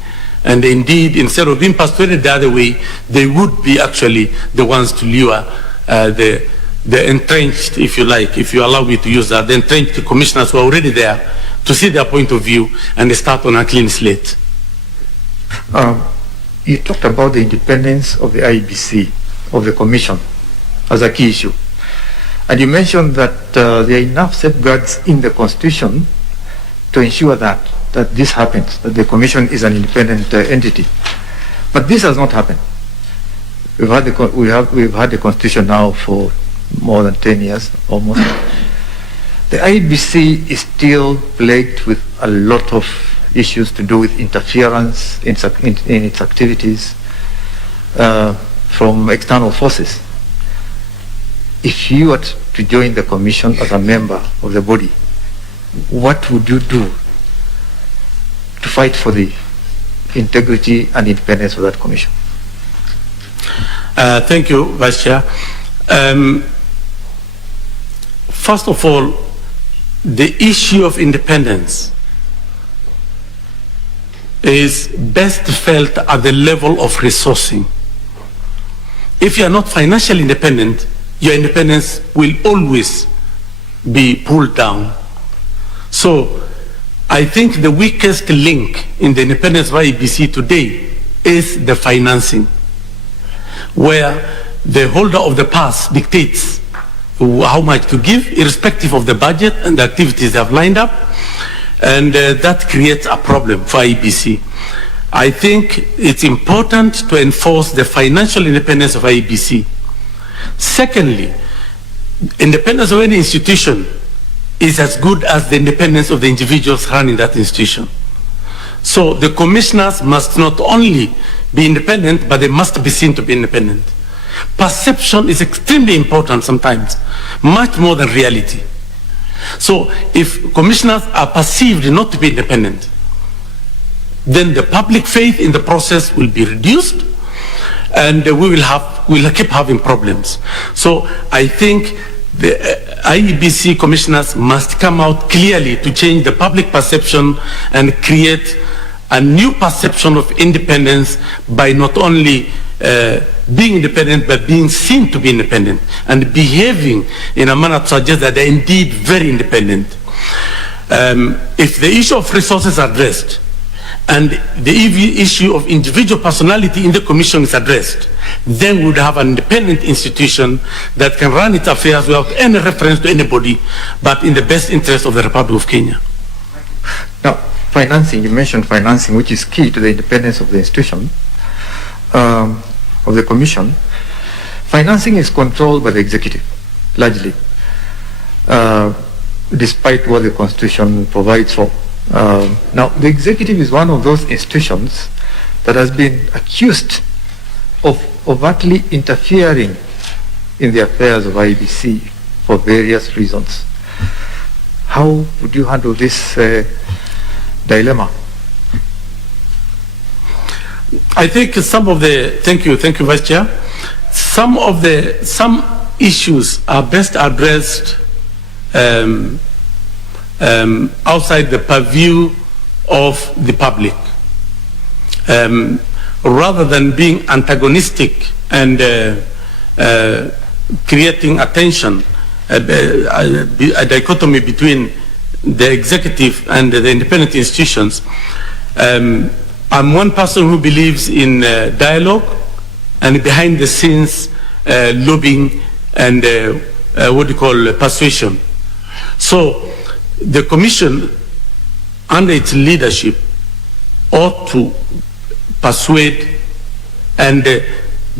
And indeed, instead of being persuaded the other way, they would be actually the ones to lure the entrenched, if you like, if you allow me to use that, the entrenched commissioners who are already there to see their point of view and start on a clean slate. You talked about the independence of the IEBC, of the Commission, as a key issue. And you mentioned that there are enough safeguards in the Constitution to ensure that this happens, that the Commission is an independent entity. But this has not happened. We've had the Constitution now for more than 10 years, almost. The IEBC is still plagued with a lot of issues to do with interference in its activities from external forces. If you were to join the Commission as a member of the body, what would you do to fight for the integrity and independence of that Commission? Thank you, Vice Chair. First of all, the issue of independence is best felt at the level of resourcing. If you are not financially independent, your independence will always be pulled down. So I think the weakest link in the independence of IEBC today is the financing, where the holder of the purse dictates how much to give, irrespective of the budget and the activities they have lined up, and that creates a problem for IEBC. I think it's important to enforce the financial independence of IEBC. Secondly, independence of any institution is as good as the independence of the individuals running that institution. So the commissioners must not only be independent, but they must be seen to be independent. Perception is extremely important sometimes, much more than reality. So if commissioners are perceived not to be independent, then the public faith in the process will be reduced, and we'll keep having problems. So I think the IEBC commissioners must come out clearly to change the public perception and create a new perception of independence by not only being independent, but being seen to be independent and behaving in a manner to suggest that they're indeed very independent. If the issue of resources are addressed and the issue of individual personality in the Commission is addressed, then we would have an independent institution that can run its affairs without any reference to anybody, but in the best interest of the Republic of Kenya. Now, financing, you mentioned financing, which is key to the independence of the institution, of the Commission. Financing is controlled by the executive, largely, despite what the Constitution provides for. Now, the executive is one of those institutions that has been accused of overtly interfering in the affairs of IEBC for various reasons. How would you handle this dilemma? I think thank you, Vice Chair. Some issues are best addressed outside the purview of the public, rather than being antagonistic and creating a tension, a dichotomy between the executive and the independent institutions. I'm one person who believes in dialogue and behind the scenes lobbying and persuasion. So the Commission, under its leadership, ought to persuade and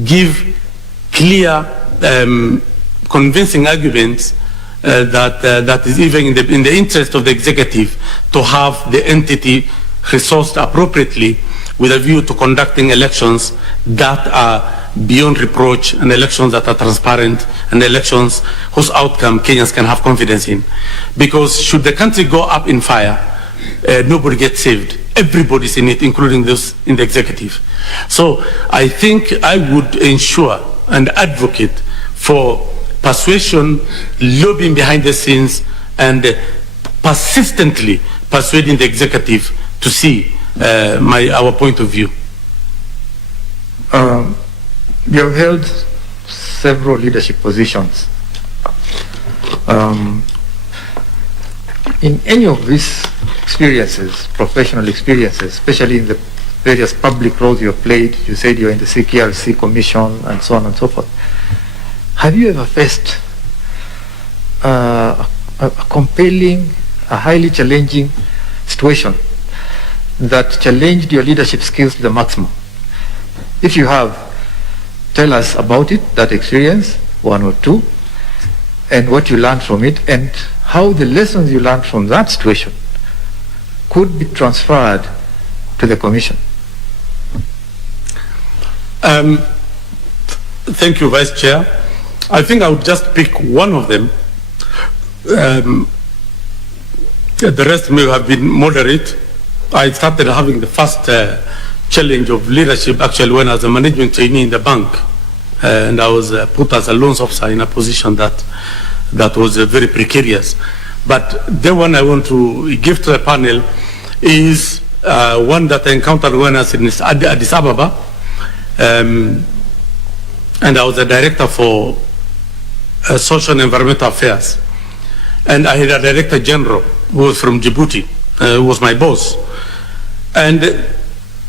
give clear, convincing arguments that is even in the interest of the executive to have the entity resourced appropriately with a view to conducting elections that are beyond reproach and elections that are transparent and elections whose outcome Kenyans can have confidence in. Because should the country go up in fire, nobody gets saved. Everybody's in it, including those in the executive. So I think I would ensure and advocate for persuasion, lobbying behind the scenes, and persistently persuading the executive to see our point of view. You have held several leadership positions. In any of these experiences, professional experiences, especially in the various public roles you have played, you said you're in the CKRC Commission and so on and so forth, have you ever faced a compelling, a highly challenging situation that challenged your leadership skills to the maximum? If you have, tell us about it, that experience, one or two, and what you learned from it, and how the lessons you learned from that situation could be transferred to the Commission. Thank you, Vice Chair. I think I would just pick one of them. The rest may have been moderate. I started having the first challenge of leadership actually when I was a management trainee in the bank. And I was put as a loans officer in a position that was very precarious. But the one I want to give to the panel is one that I encountered when I was in Addis Ababa. And I was a director for social and environmental affairs. And I had a director general who was from Djibouti, who was my boss. And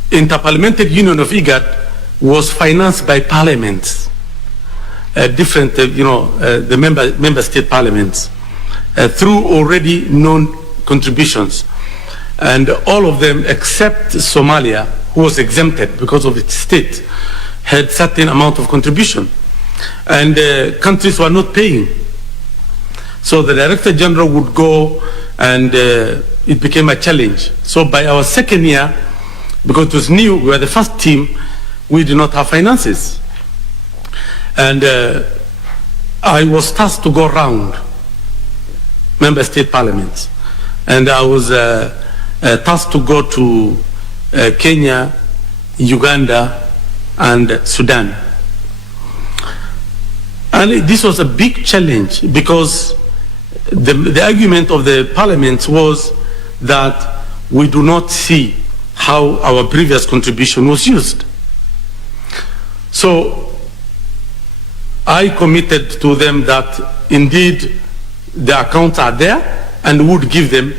Interparliamentary Union of IGAD was financed by parliaments, different, the member state parliaments, through already known contributions. And all of them, except Somalia, who was exempted because of its state, had certain amount of contribution. And countries were not paying. So the Director General would go, and it became a challenge. So by our second year, because it was new, we were the first team, we did not have finances. And I was tasked to go around member state parliaments. And I was tasked to go to Kenya, Uganda, and Sudan. And this was a big challenge because the argument of the parliaments was that we do not see how our previous contribution was used. So I committed to them that indeed the accounts are there and would give them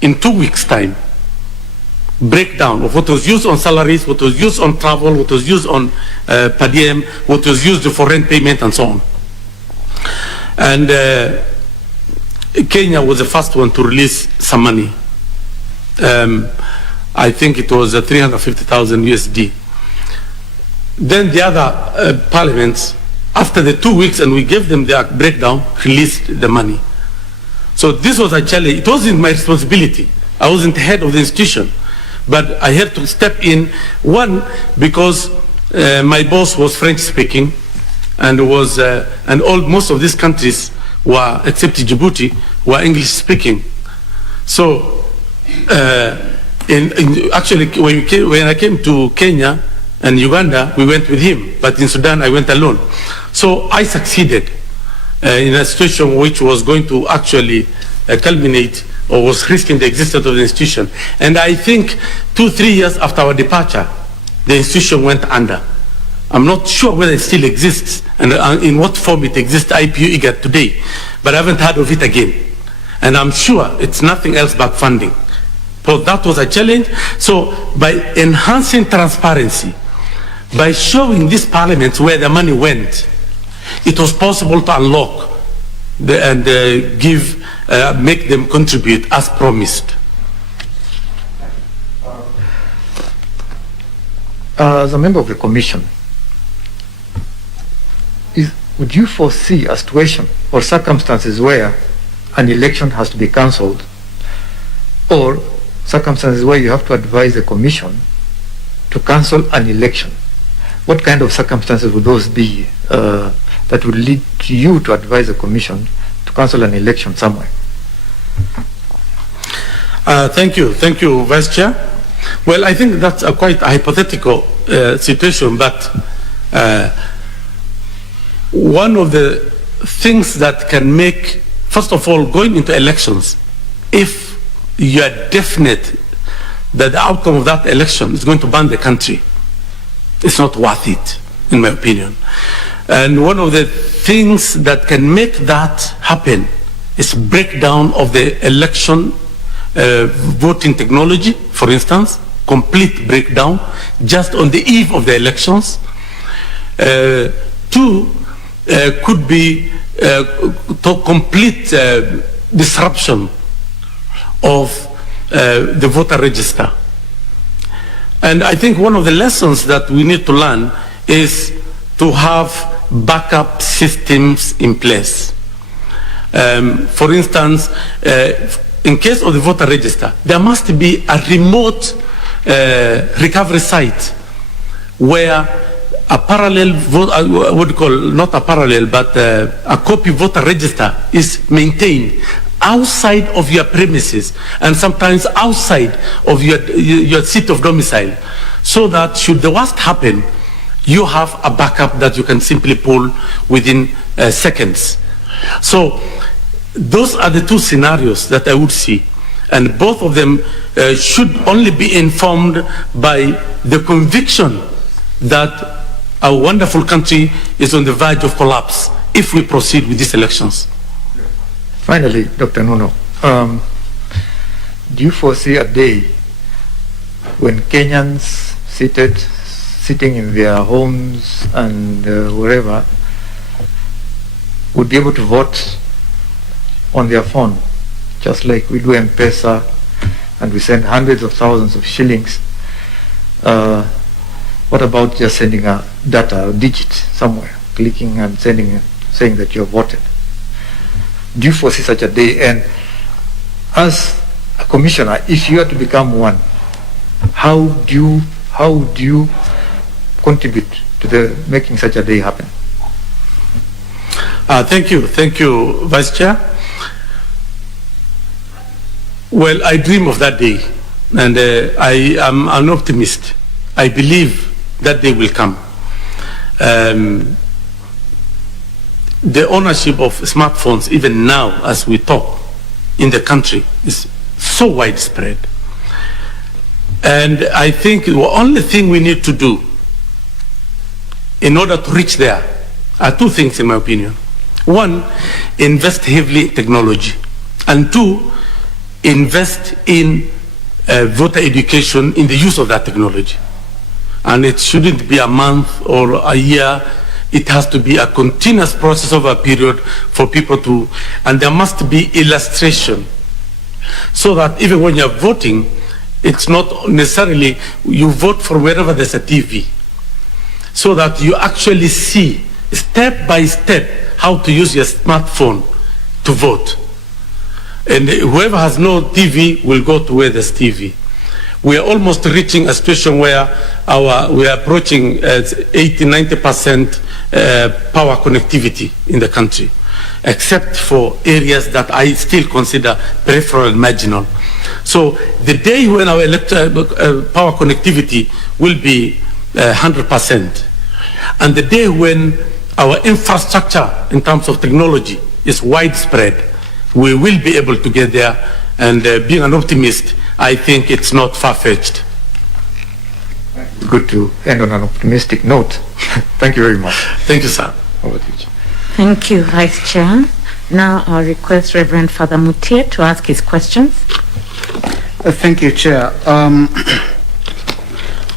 in 2 weeks' time breakdown of what was used on salaries, what was used on travel, what was used on per diem, what was used for rent payment, and so on. And Kenya was the first one to release some money. I think it was 350,000 USD. Then the other parliaments, after the 2 weeks, and we gave them their breakdown, released the money. So this was a challenge. It wasn't my responsibility. I wasn't head of the institution. But I had to step in, one, because my boss was French speaking, and most of these countries were, except Djibouti, were English speaking. So actually, when I came to Kenya and Uganda, we went with him, but in Sudan I went alone. So I succeeded in a situation which was going to actually culminate or was risking the existence of the institution. And I think 2-3 years after our departure, the institution went under. I'm not sure whether it still exists and in what form it exists, IPU IGAD today, but I haven't heard of it again. And I'm sure it's nothing else but funding. But that was a challenge. So by enhancing transparency, by showing these parliaments where the money went, it was possible to unlock and make them contribute as promised. As a member of the Commission, would you foresee a situation or circumstances where an election has to be cancelled, or circumstances where you have to advise the Commission to cancel an election? What kind of circumstances would those be that would lead you to advise the Commission to cancel an election somewhere? Thank you, Vice Chair. Well, I think that's quite a hypothetical situation, but one of the things that can make, first of all, going into elections, if you are definite that the outcome of that election is going to ban the country, it's not worth it, in my opinion. And one of the things that can make that happen is breakdown of the election voting technology, for instance, complete breakdown just on the eve of the elections. Two, could be complete disruption of the voter register. And I think one of the lessons that we need to learn is to have backup systems in place. For instance, in case of the voter register, there must be a remote recovery site where a parallel vote, what do you call, not a parallel, but a copy voter register is maintained outside of your premises and sometimes outside of your seat of domicile, so that should the worst happen, you have a backup that you can simply pull within seconds. So those are the two scenarios that I would see, and both of them should only be informed by the conviction that our wonderful country is on the verge of collapse if we proceed with these elections. Finally, Dr. Nuno, do you foresee a day when Kenyans sitting in their homes and wherever would be able to vote on their phone, just like we do M-Pesa and we send hundreds of thousands of shillings? What about just sending a data, a digit somewhere, clicking and sending, saying that you have voted? Do you foresee such a day? And as a commissioner, if you are to become one, how do you contribute to the making such a day happen? Thank you, Vice Chair. Well, I dream of that day, and I am an optimist. I believe that day will come. The ownership of smartphones, even now as we talk, in the country is so widespread. And I think the only thing we need to do in order to reach there are two things, in my opinion. One, invest heavily in technology. And two, invest in voter education in the use of that technology. And it shouldn't be a month or a year. It has to be a continuous process over a period for people to, and there must be illustration, so that even when you're voting, it's not necessarily you vote for wherever there's a TV, so that you actually see step by step how to use your smartphone to vote. And whoever has no TV will go to where there's TV. We are almost reaching a situation where we are approaching 80–90% power connectivity in the country, except for areas that I still consider peripheral and marginal. So the day when our power connectivity will be 100%, and the day when our infrastructure in terms of technology is widespread, we will be able to get there. And being an optimist, I think it's not far-fetched. Good to end on an optimistic note. Thank you very much. Thank you, sir. Over to you. Thank you, Vice Chair. Now I'll request Reverend Father Mutie to ask his questions. Thank you, Chair.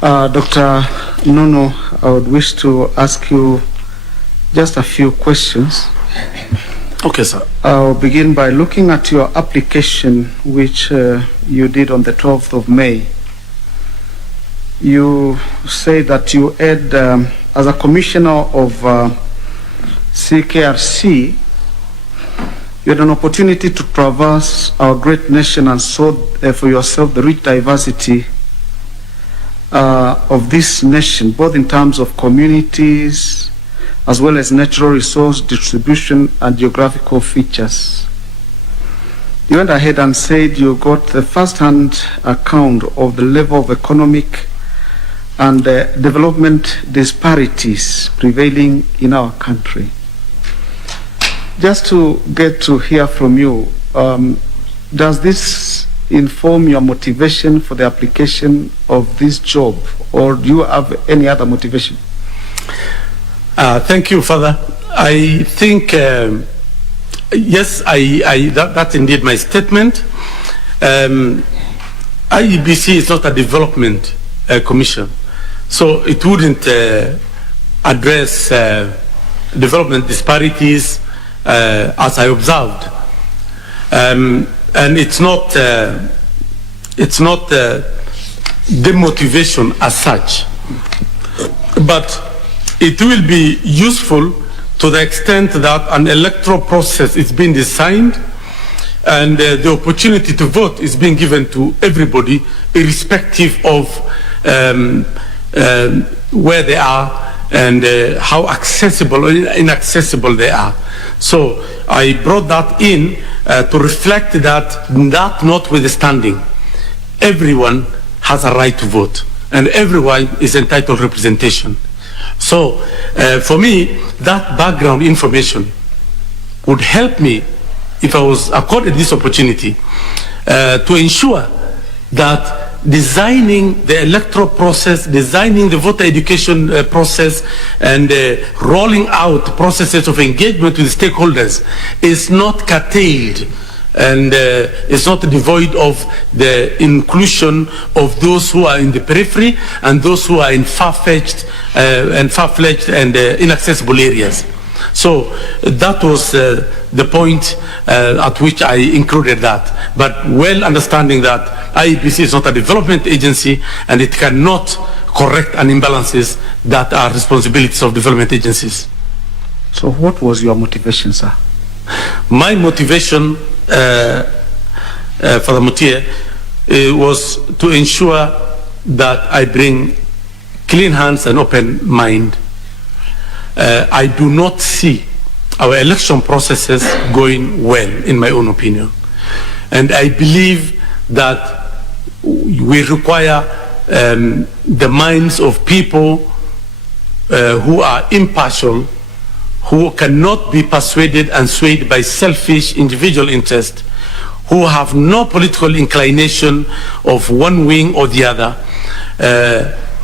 Dr. Nuno, I would wish to ask you just a few questions. Okay, sir. I'll begin by looking at your application, which you did on the 12th of May. You say that you had, as a commissioner of CKRC, you had an opportunity to traverse our great nation and saw for yourself the rich diversity of this nation, both in terms of communities, as well as natural resource distribution and geographical features. You went ahead and said you got the first-hand account of the level of economic and development disparities prevailing in our country. just to get to hear from you, does this inform your motivation for the application of this job, or do you have any other motivation? Thank you, Father. I think, yes, that's indeed my statement. IEBC is not a development commission, so it wouldn't address development disparities as I observed. And it's not demotivation as such, but it will be useful to the extent that an electoral process is being designed and the opportunity to vote is being given to everybody, irrespective of where they are and how accessible or inaccessible they are. So I brought that in to reflect that notwithstanding, everyone has a right to vote and everyone is entitled to representation. So for me, that background information would help me, if I was accorded this opportunity, to ensure that designing the electoral process, designing the voter education process, and rolling out processes of engagement with stakeholders is not curtailed and is not devoid of the inclusion of those who are in the periphery and those who are in far-fetched and inaccessible areas. So that was the point at which I included that, but well understanding that IEBC is not a development agency and it cannot correct an imbalances that are responsibilities of development agencies. So what was your motivation, sir? My motivation, Father Mutie, was to ensure that I bring clean hands and open mind. I do not see our election processes going well, in my own opinion. And I believe that we require the minds of people who are impartial, who cannot be persuaded and swayed by selfish individual interest, who have no political inclination of one wing or the other,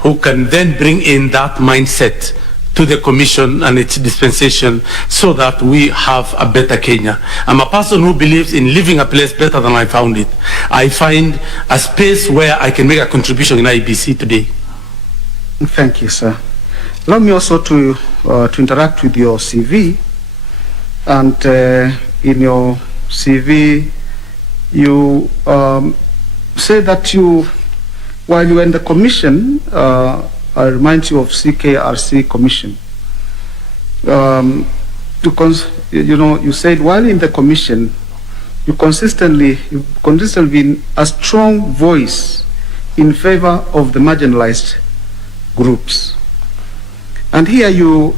who can then bring in that mindset to the commission and its dispensation so that we have a better Kenya. I'm a person who believes in leaving a place better than I found it. I find a space where I can make a contribution in IEBC today. Thank you, sir. Allow me also to interact with your CV. And in your CV, you say that while you were in the commission, I remind you of CKRC Commission. You said while in the commission, you've consistently been a strong voice in favor of the marginalized groups. And here you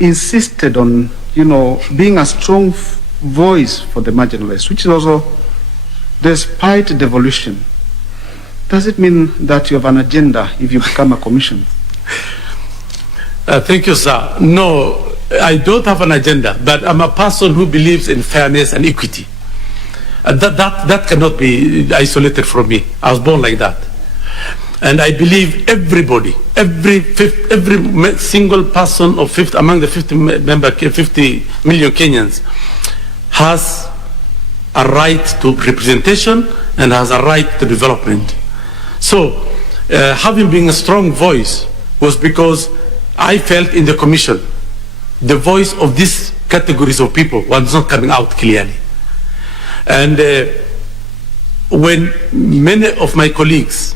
insisted on, being a strong voice for the marginalized, which is also despite devolution. Does it mean that you have an agenda if you become a commission? Thank you, sir. No, I don't have an agenda, but I'm a person who believes in fairness and equity. That cannot be isolated from me. I was born like that. And I believe everybody, every single person among the 50 million Kenyans has a right to representation and has a right to development. So having been a strong voice was because I felt in the commission the voice of these categories of people was not coming out clearly. And when many of my colleagues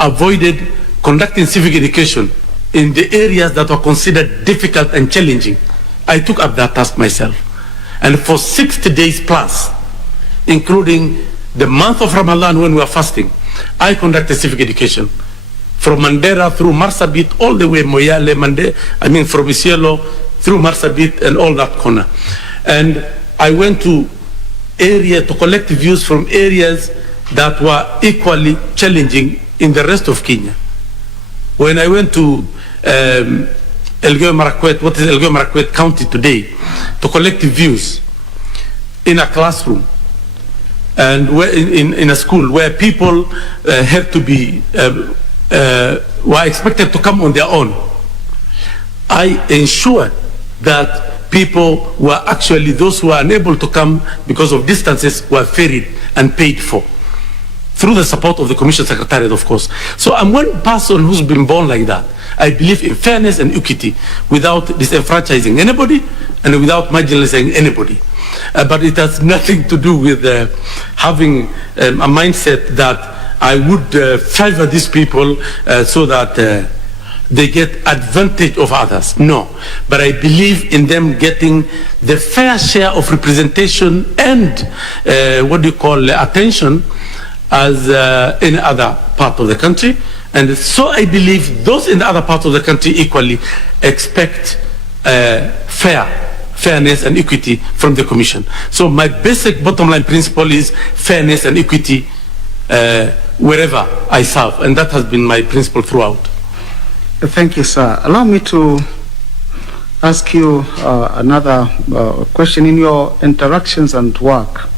avoided conducting civic education in the areas that were considered difficult and challenging, I took up that task myself. And for 60 days plus, including the month of Ramadan when we were fasting, I conducted civic education from Mandera through Marsabit all the way Moyale, from Isiolo through Marsabit and all that corner. And I went to collect views from areas that were equally challenging in the rest of Kenya. When I went to Elgeyo Marakwet, what is Elgeyo Marakwet County today, to collective views in a classroom and where in a school where people had to be, were expected to come on their own. I ensured that people were actually, those who were unable to come because of distances, were ferried and paid for, through the support of the Commission Secretariat, of course. So I'm one person who's been born like that. I believe in fairness and equity without disenfranchising anybody and without marginalizing anybody. But it has nothing to do with having a mindset that I would favor these people so that they get advantage of others. No, but I believe in them getting the fair share of representation and attention as any other part of the country. And so I believe those in the other parts of the country equally expect fairness and equity from the Commission. So my basic bottom line principle is fairness and equity wherever I serve, and that has been my principle throughout. Thank you, sir. Allow me to ask you another question. In your interactions and work,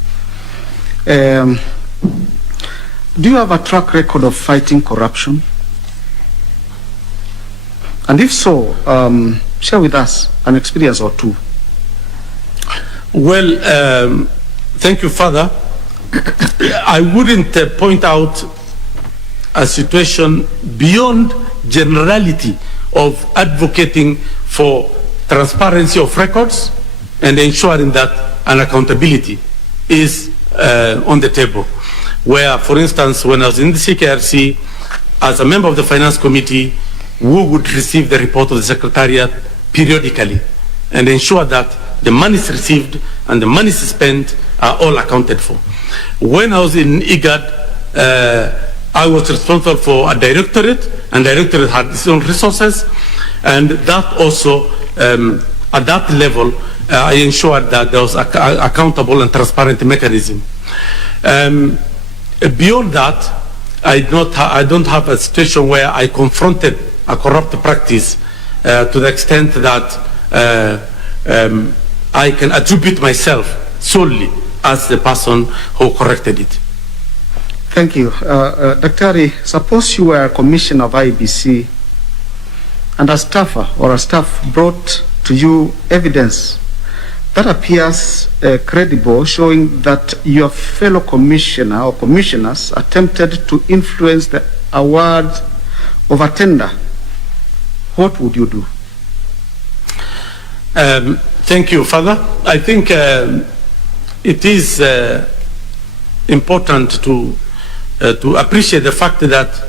do you have a track record of fighting corruption? And if so, share with us an experience or two. Well, thank you, Father. I wouldn't point out a situation beyond generality of advocating for transparency of records and ensuring that an accountability is on the table. Where, for instance, when I was in the CKRC, as a member of the Finance Committee, we would receive the report of the Secretariat periodically and ensure that the monies received and the monies spent are all accounted for. When I was in IGAD, I was responsible for a directorate, and directorate had its own resources, and that also, at that level, I ensured that there was accountable and transparent mechanism. Beyond that, I don't have a situation where I confronted a corrupt practice to the extent that I can attribute myself solely as the person who corrected it. Thank you. Daktari, suppose you were a commissioner of IEBC and a staffer or a staff brought to you evidence that appears credible, showing that your fellow commissioner or commissioners attempted to influence the award of a tender. What would you do? Thank you, Father. I think it is important to appreciate the fact that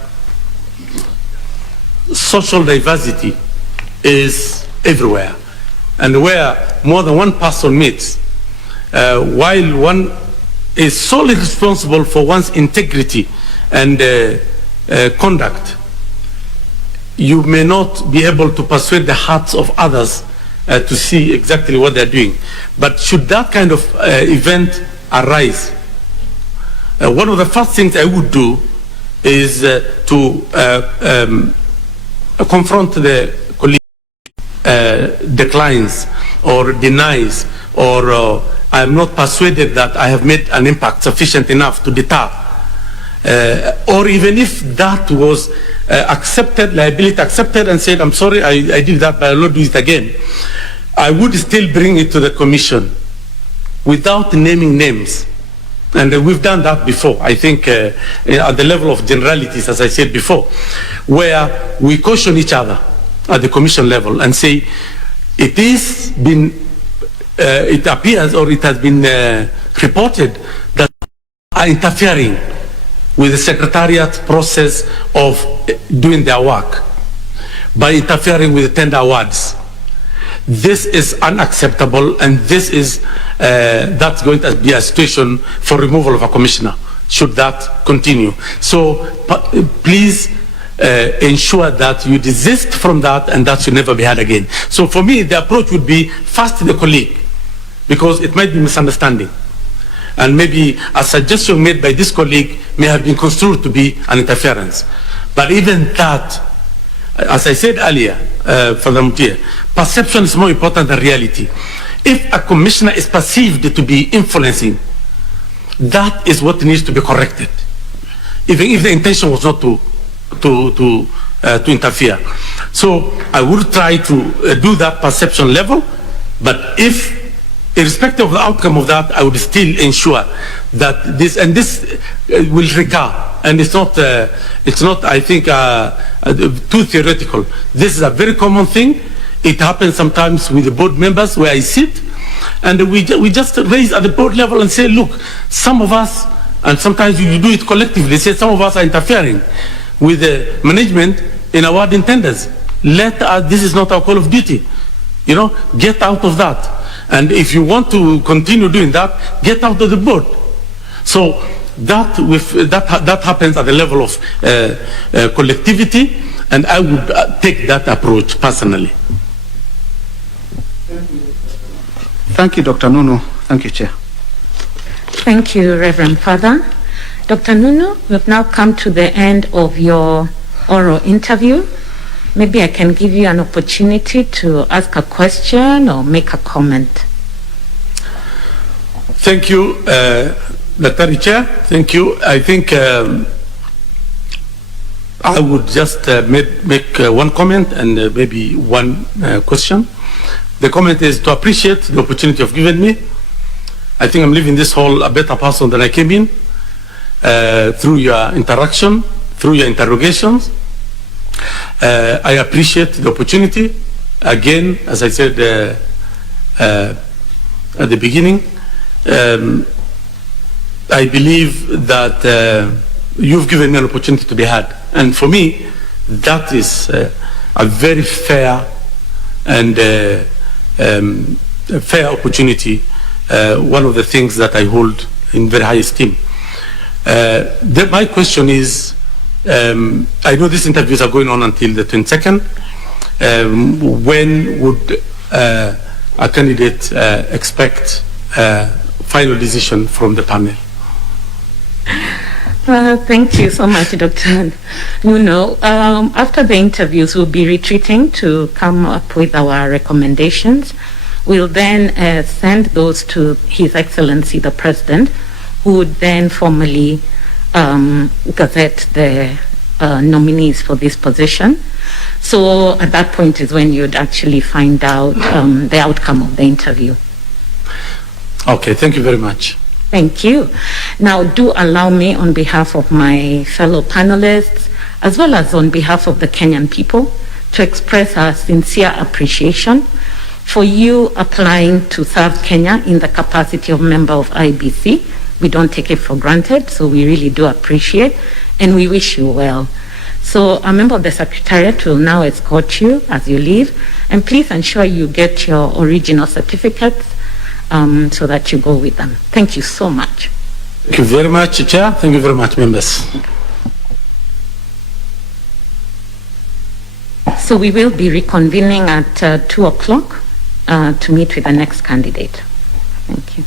social diversity is everywhere, and where more than one person meets, while one is solely responsible for one's integrity and conduct, you may not be able to persuade the hearts of others to see exactly what they're doing. But should that kind of event arise, one of the first things I would do is to confront the colleague declines or denies, or I am not persuaded that I have made an impact sufficient enough to deter. Or even if that was accepted, liability accepted, and said, I'm sorry, I did that, but I will not do it again, I would still bring it to the Commission without naming names. And we've done that before, I think, at the level of generalities, as I said before, where we caution each other at the Commission level and say, it appears, or it has been reported that are interfering with the Secretariat's process of doing their work by interfering with the tender awards. This is unacceptable, and this is that's going to be a situation for removal of a commissioner should that continue. So please ensure that you desist from that, and that should never be had again. So for me, the approach would be first the colleague, because it might be misunderstanding, and maybe a suggestion made by this colleague may have been construed to be an interference. But even that, as I said earlier, Father Mutia, perception is more important than reality. If a commissioner is perceived to be influencing, that is what needs to be corrected, even if the intention was not to interfere. So I would try to do that perception level, but if, irrespective of the outcome of that, I would still ensure that this will recur, and it's not, I think, too theoretical. This is a very common thing. It happens sometimes with the board members where I sit, and we just raise at the board level and say, look, some of us, and sometimes you do it collectively, say some of us are interfering with the management in awarding tenders. This is not our call of duty. You know, get out of that. And if you want to continue doing that, get out of the board. So that happens at the level of collectivity, and I would take that approach personally. Thank you, Dr. Nuno. Thank you, Chair. Thank you, Reverend Father. Dr. Nuno, we've now come to the end of your oral interview. Maybe I can give you an opportunity to ask a question or make a comment. Thank you, Dr. Chair. Thank you. I think I would just make one comment and maybe one question. The comment is to appreciate the opportunity you've given me. I think I'm leaving this hall a better person than I came in through your interaction, through your interrogations. I appreciate the opportunity. Again, as I said at the beginning, I believe that you've given me an opportunity to be heard. And for me, that is a very fair and fair opportunity, one of the things that I hold in very high esteem. My question is, I know these interviews are going on until the 22nd. When would a candidate expect final decision from the panel? Thank you so much, Dr. Nuno. After the interviews, we'll be retreating to come up with our recommendations. We'll then send those to His Excellency the President, who would then formally gazette the nominees for this position. So at that point is when you'd actually find out the outcome of the interview. Okay, thank you very much. Thank you. Now, do allow me, on behalf of my fellow panelists, as well as on behalf of the Kenyan people, to express our sincere appreciation for you applying to serve Kenya in the capacity of member of IEBC. We don't take it for granted, so we really do appreciate, and we wish you well. So a member of the Secretariat will now escort you as you leave, and please ensure you get your original certificates so that you go with them. Thank you so much. Thank you very much, Chair. Thank you very much, members. So we will be reconvening at 2 o'clock to meet with the next candidate. Thank you.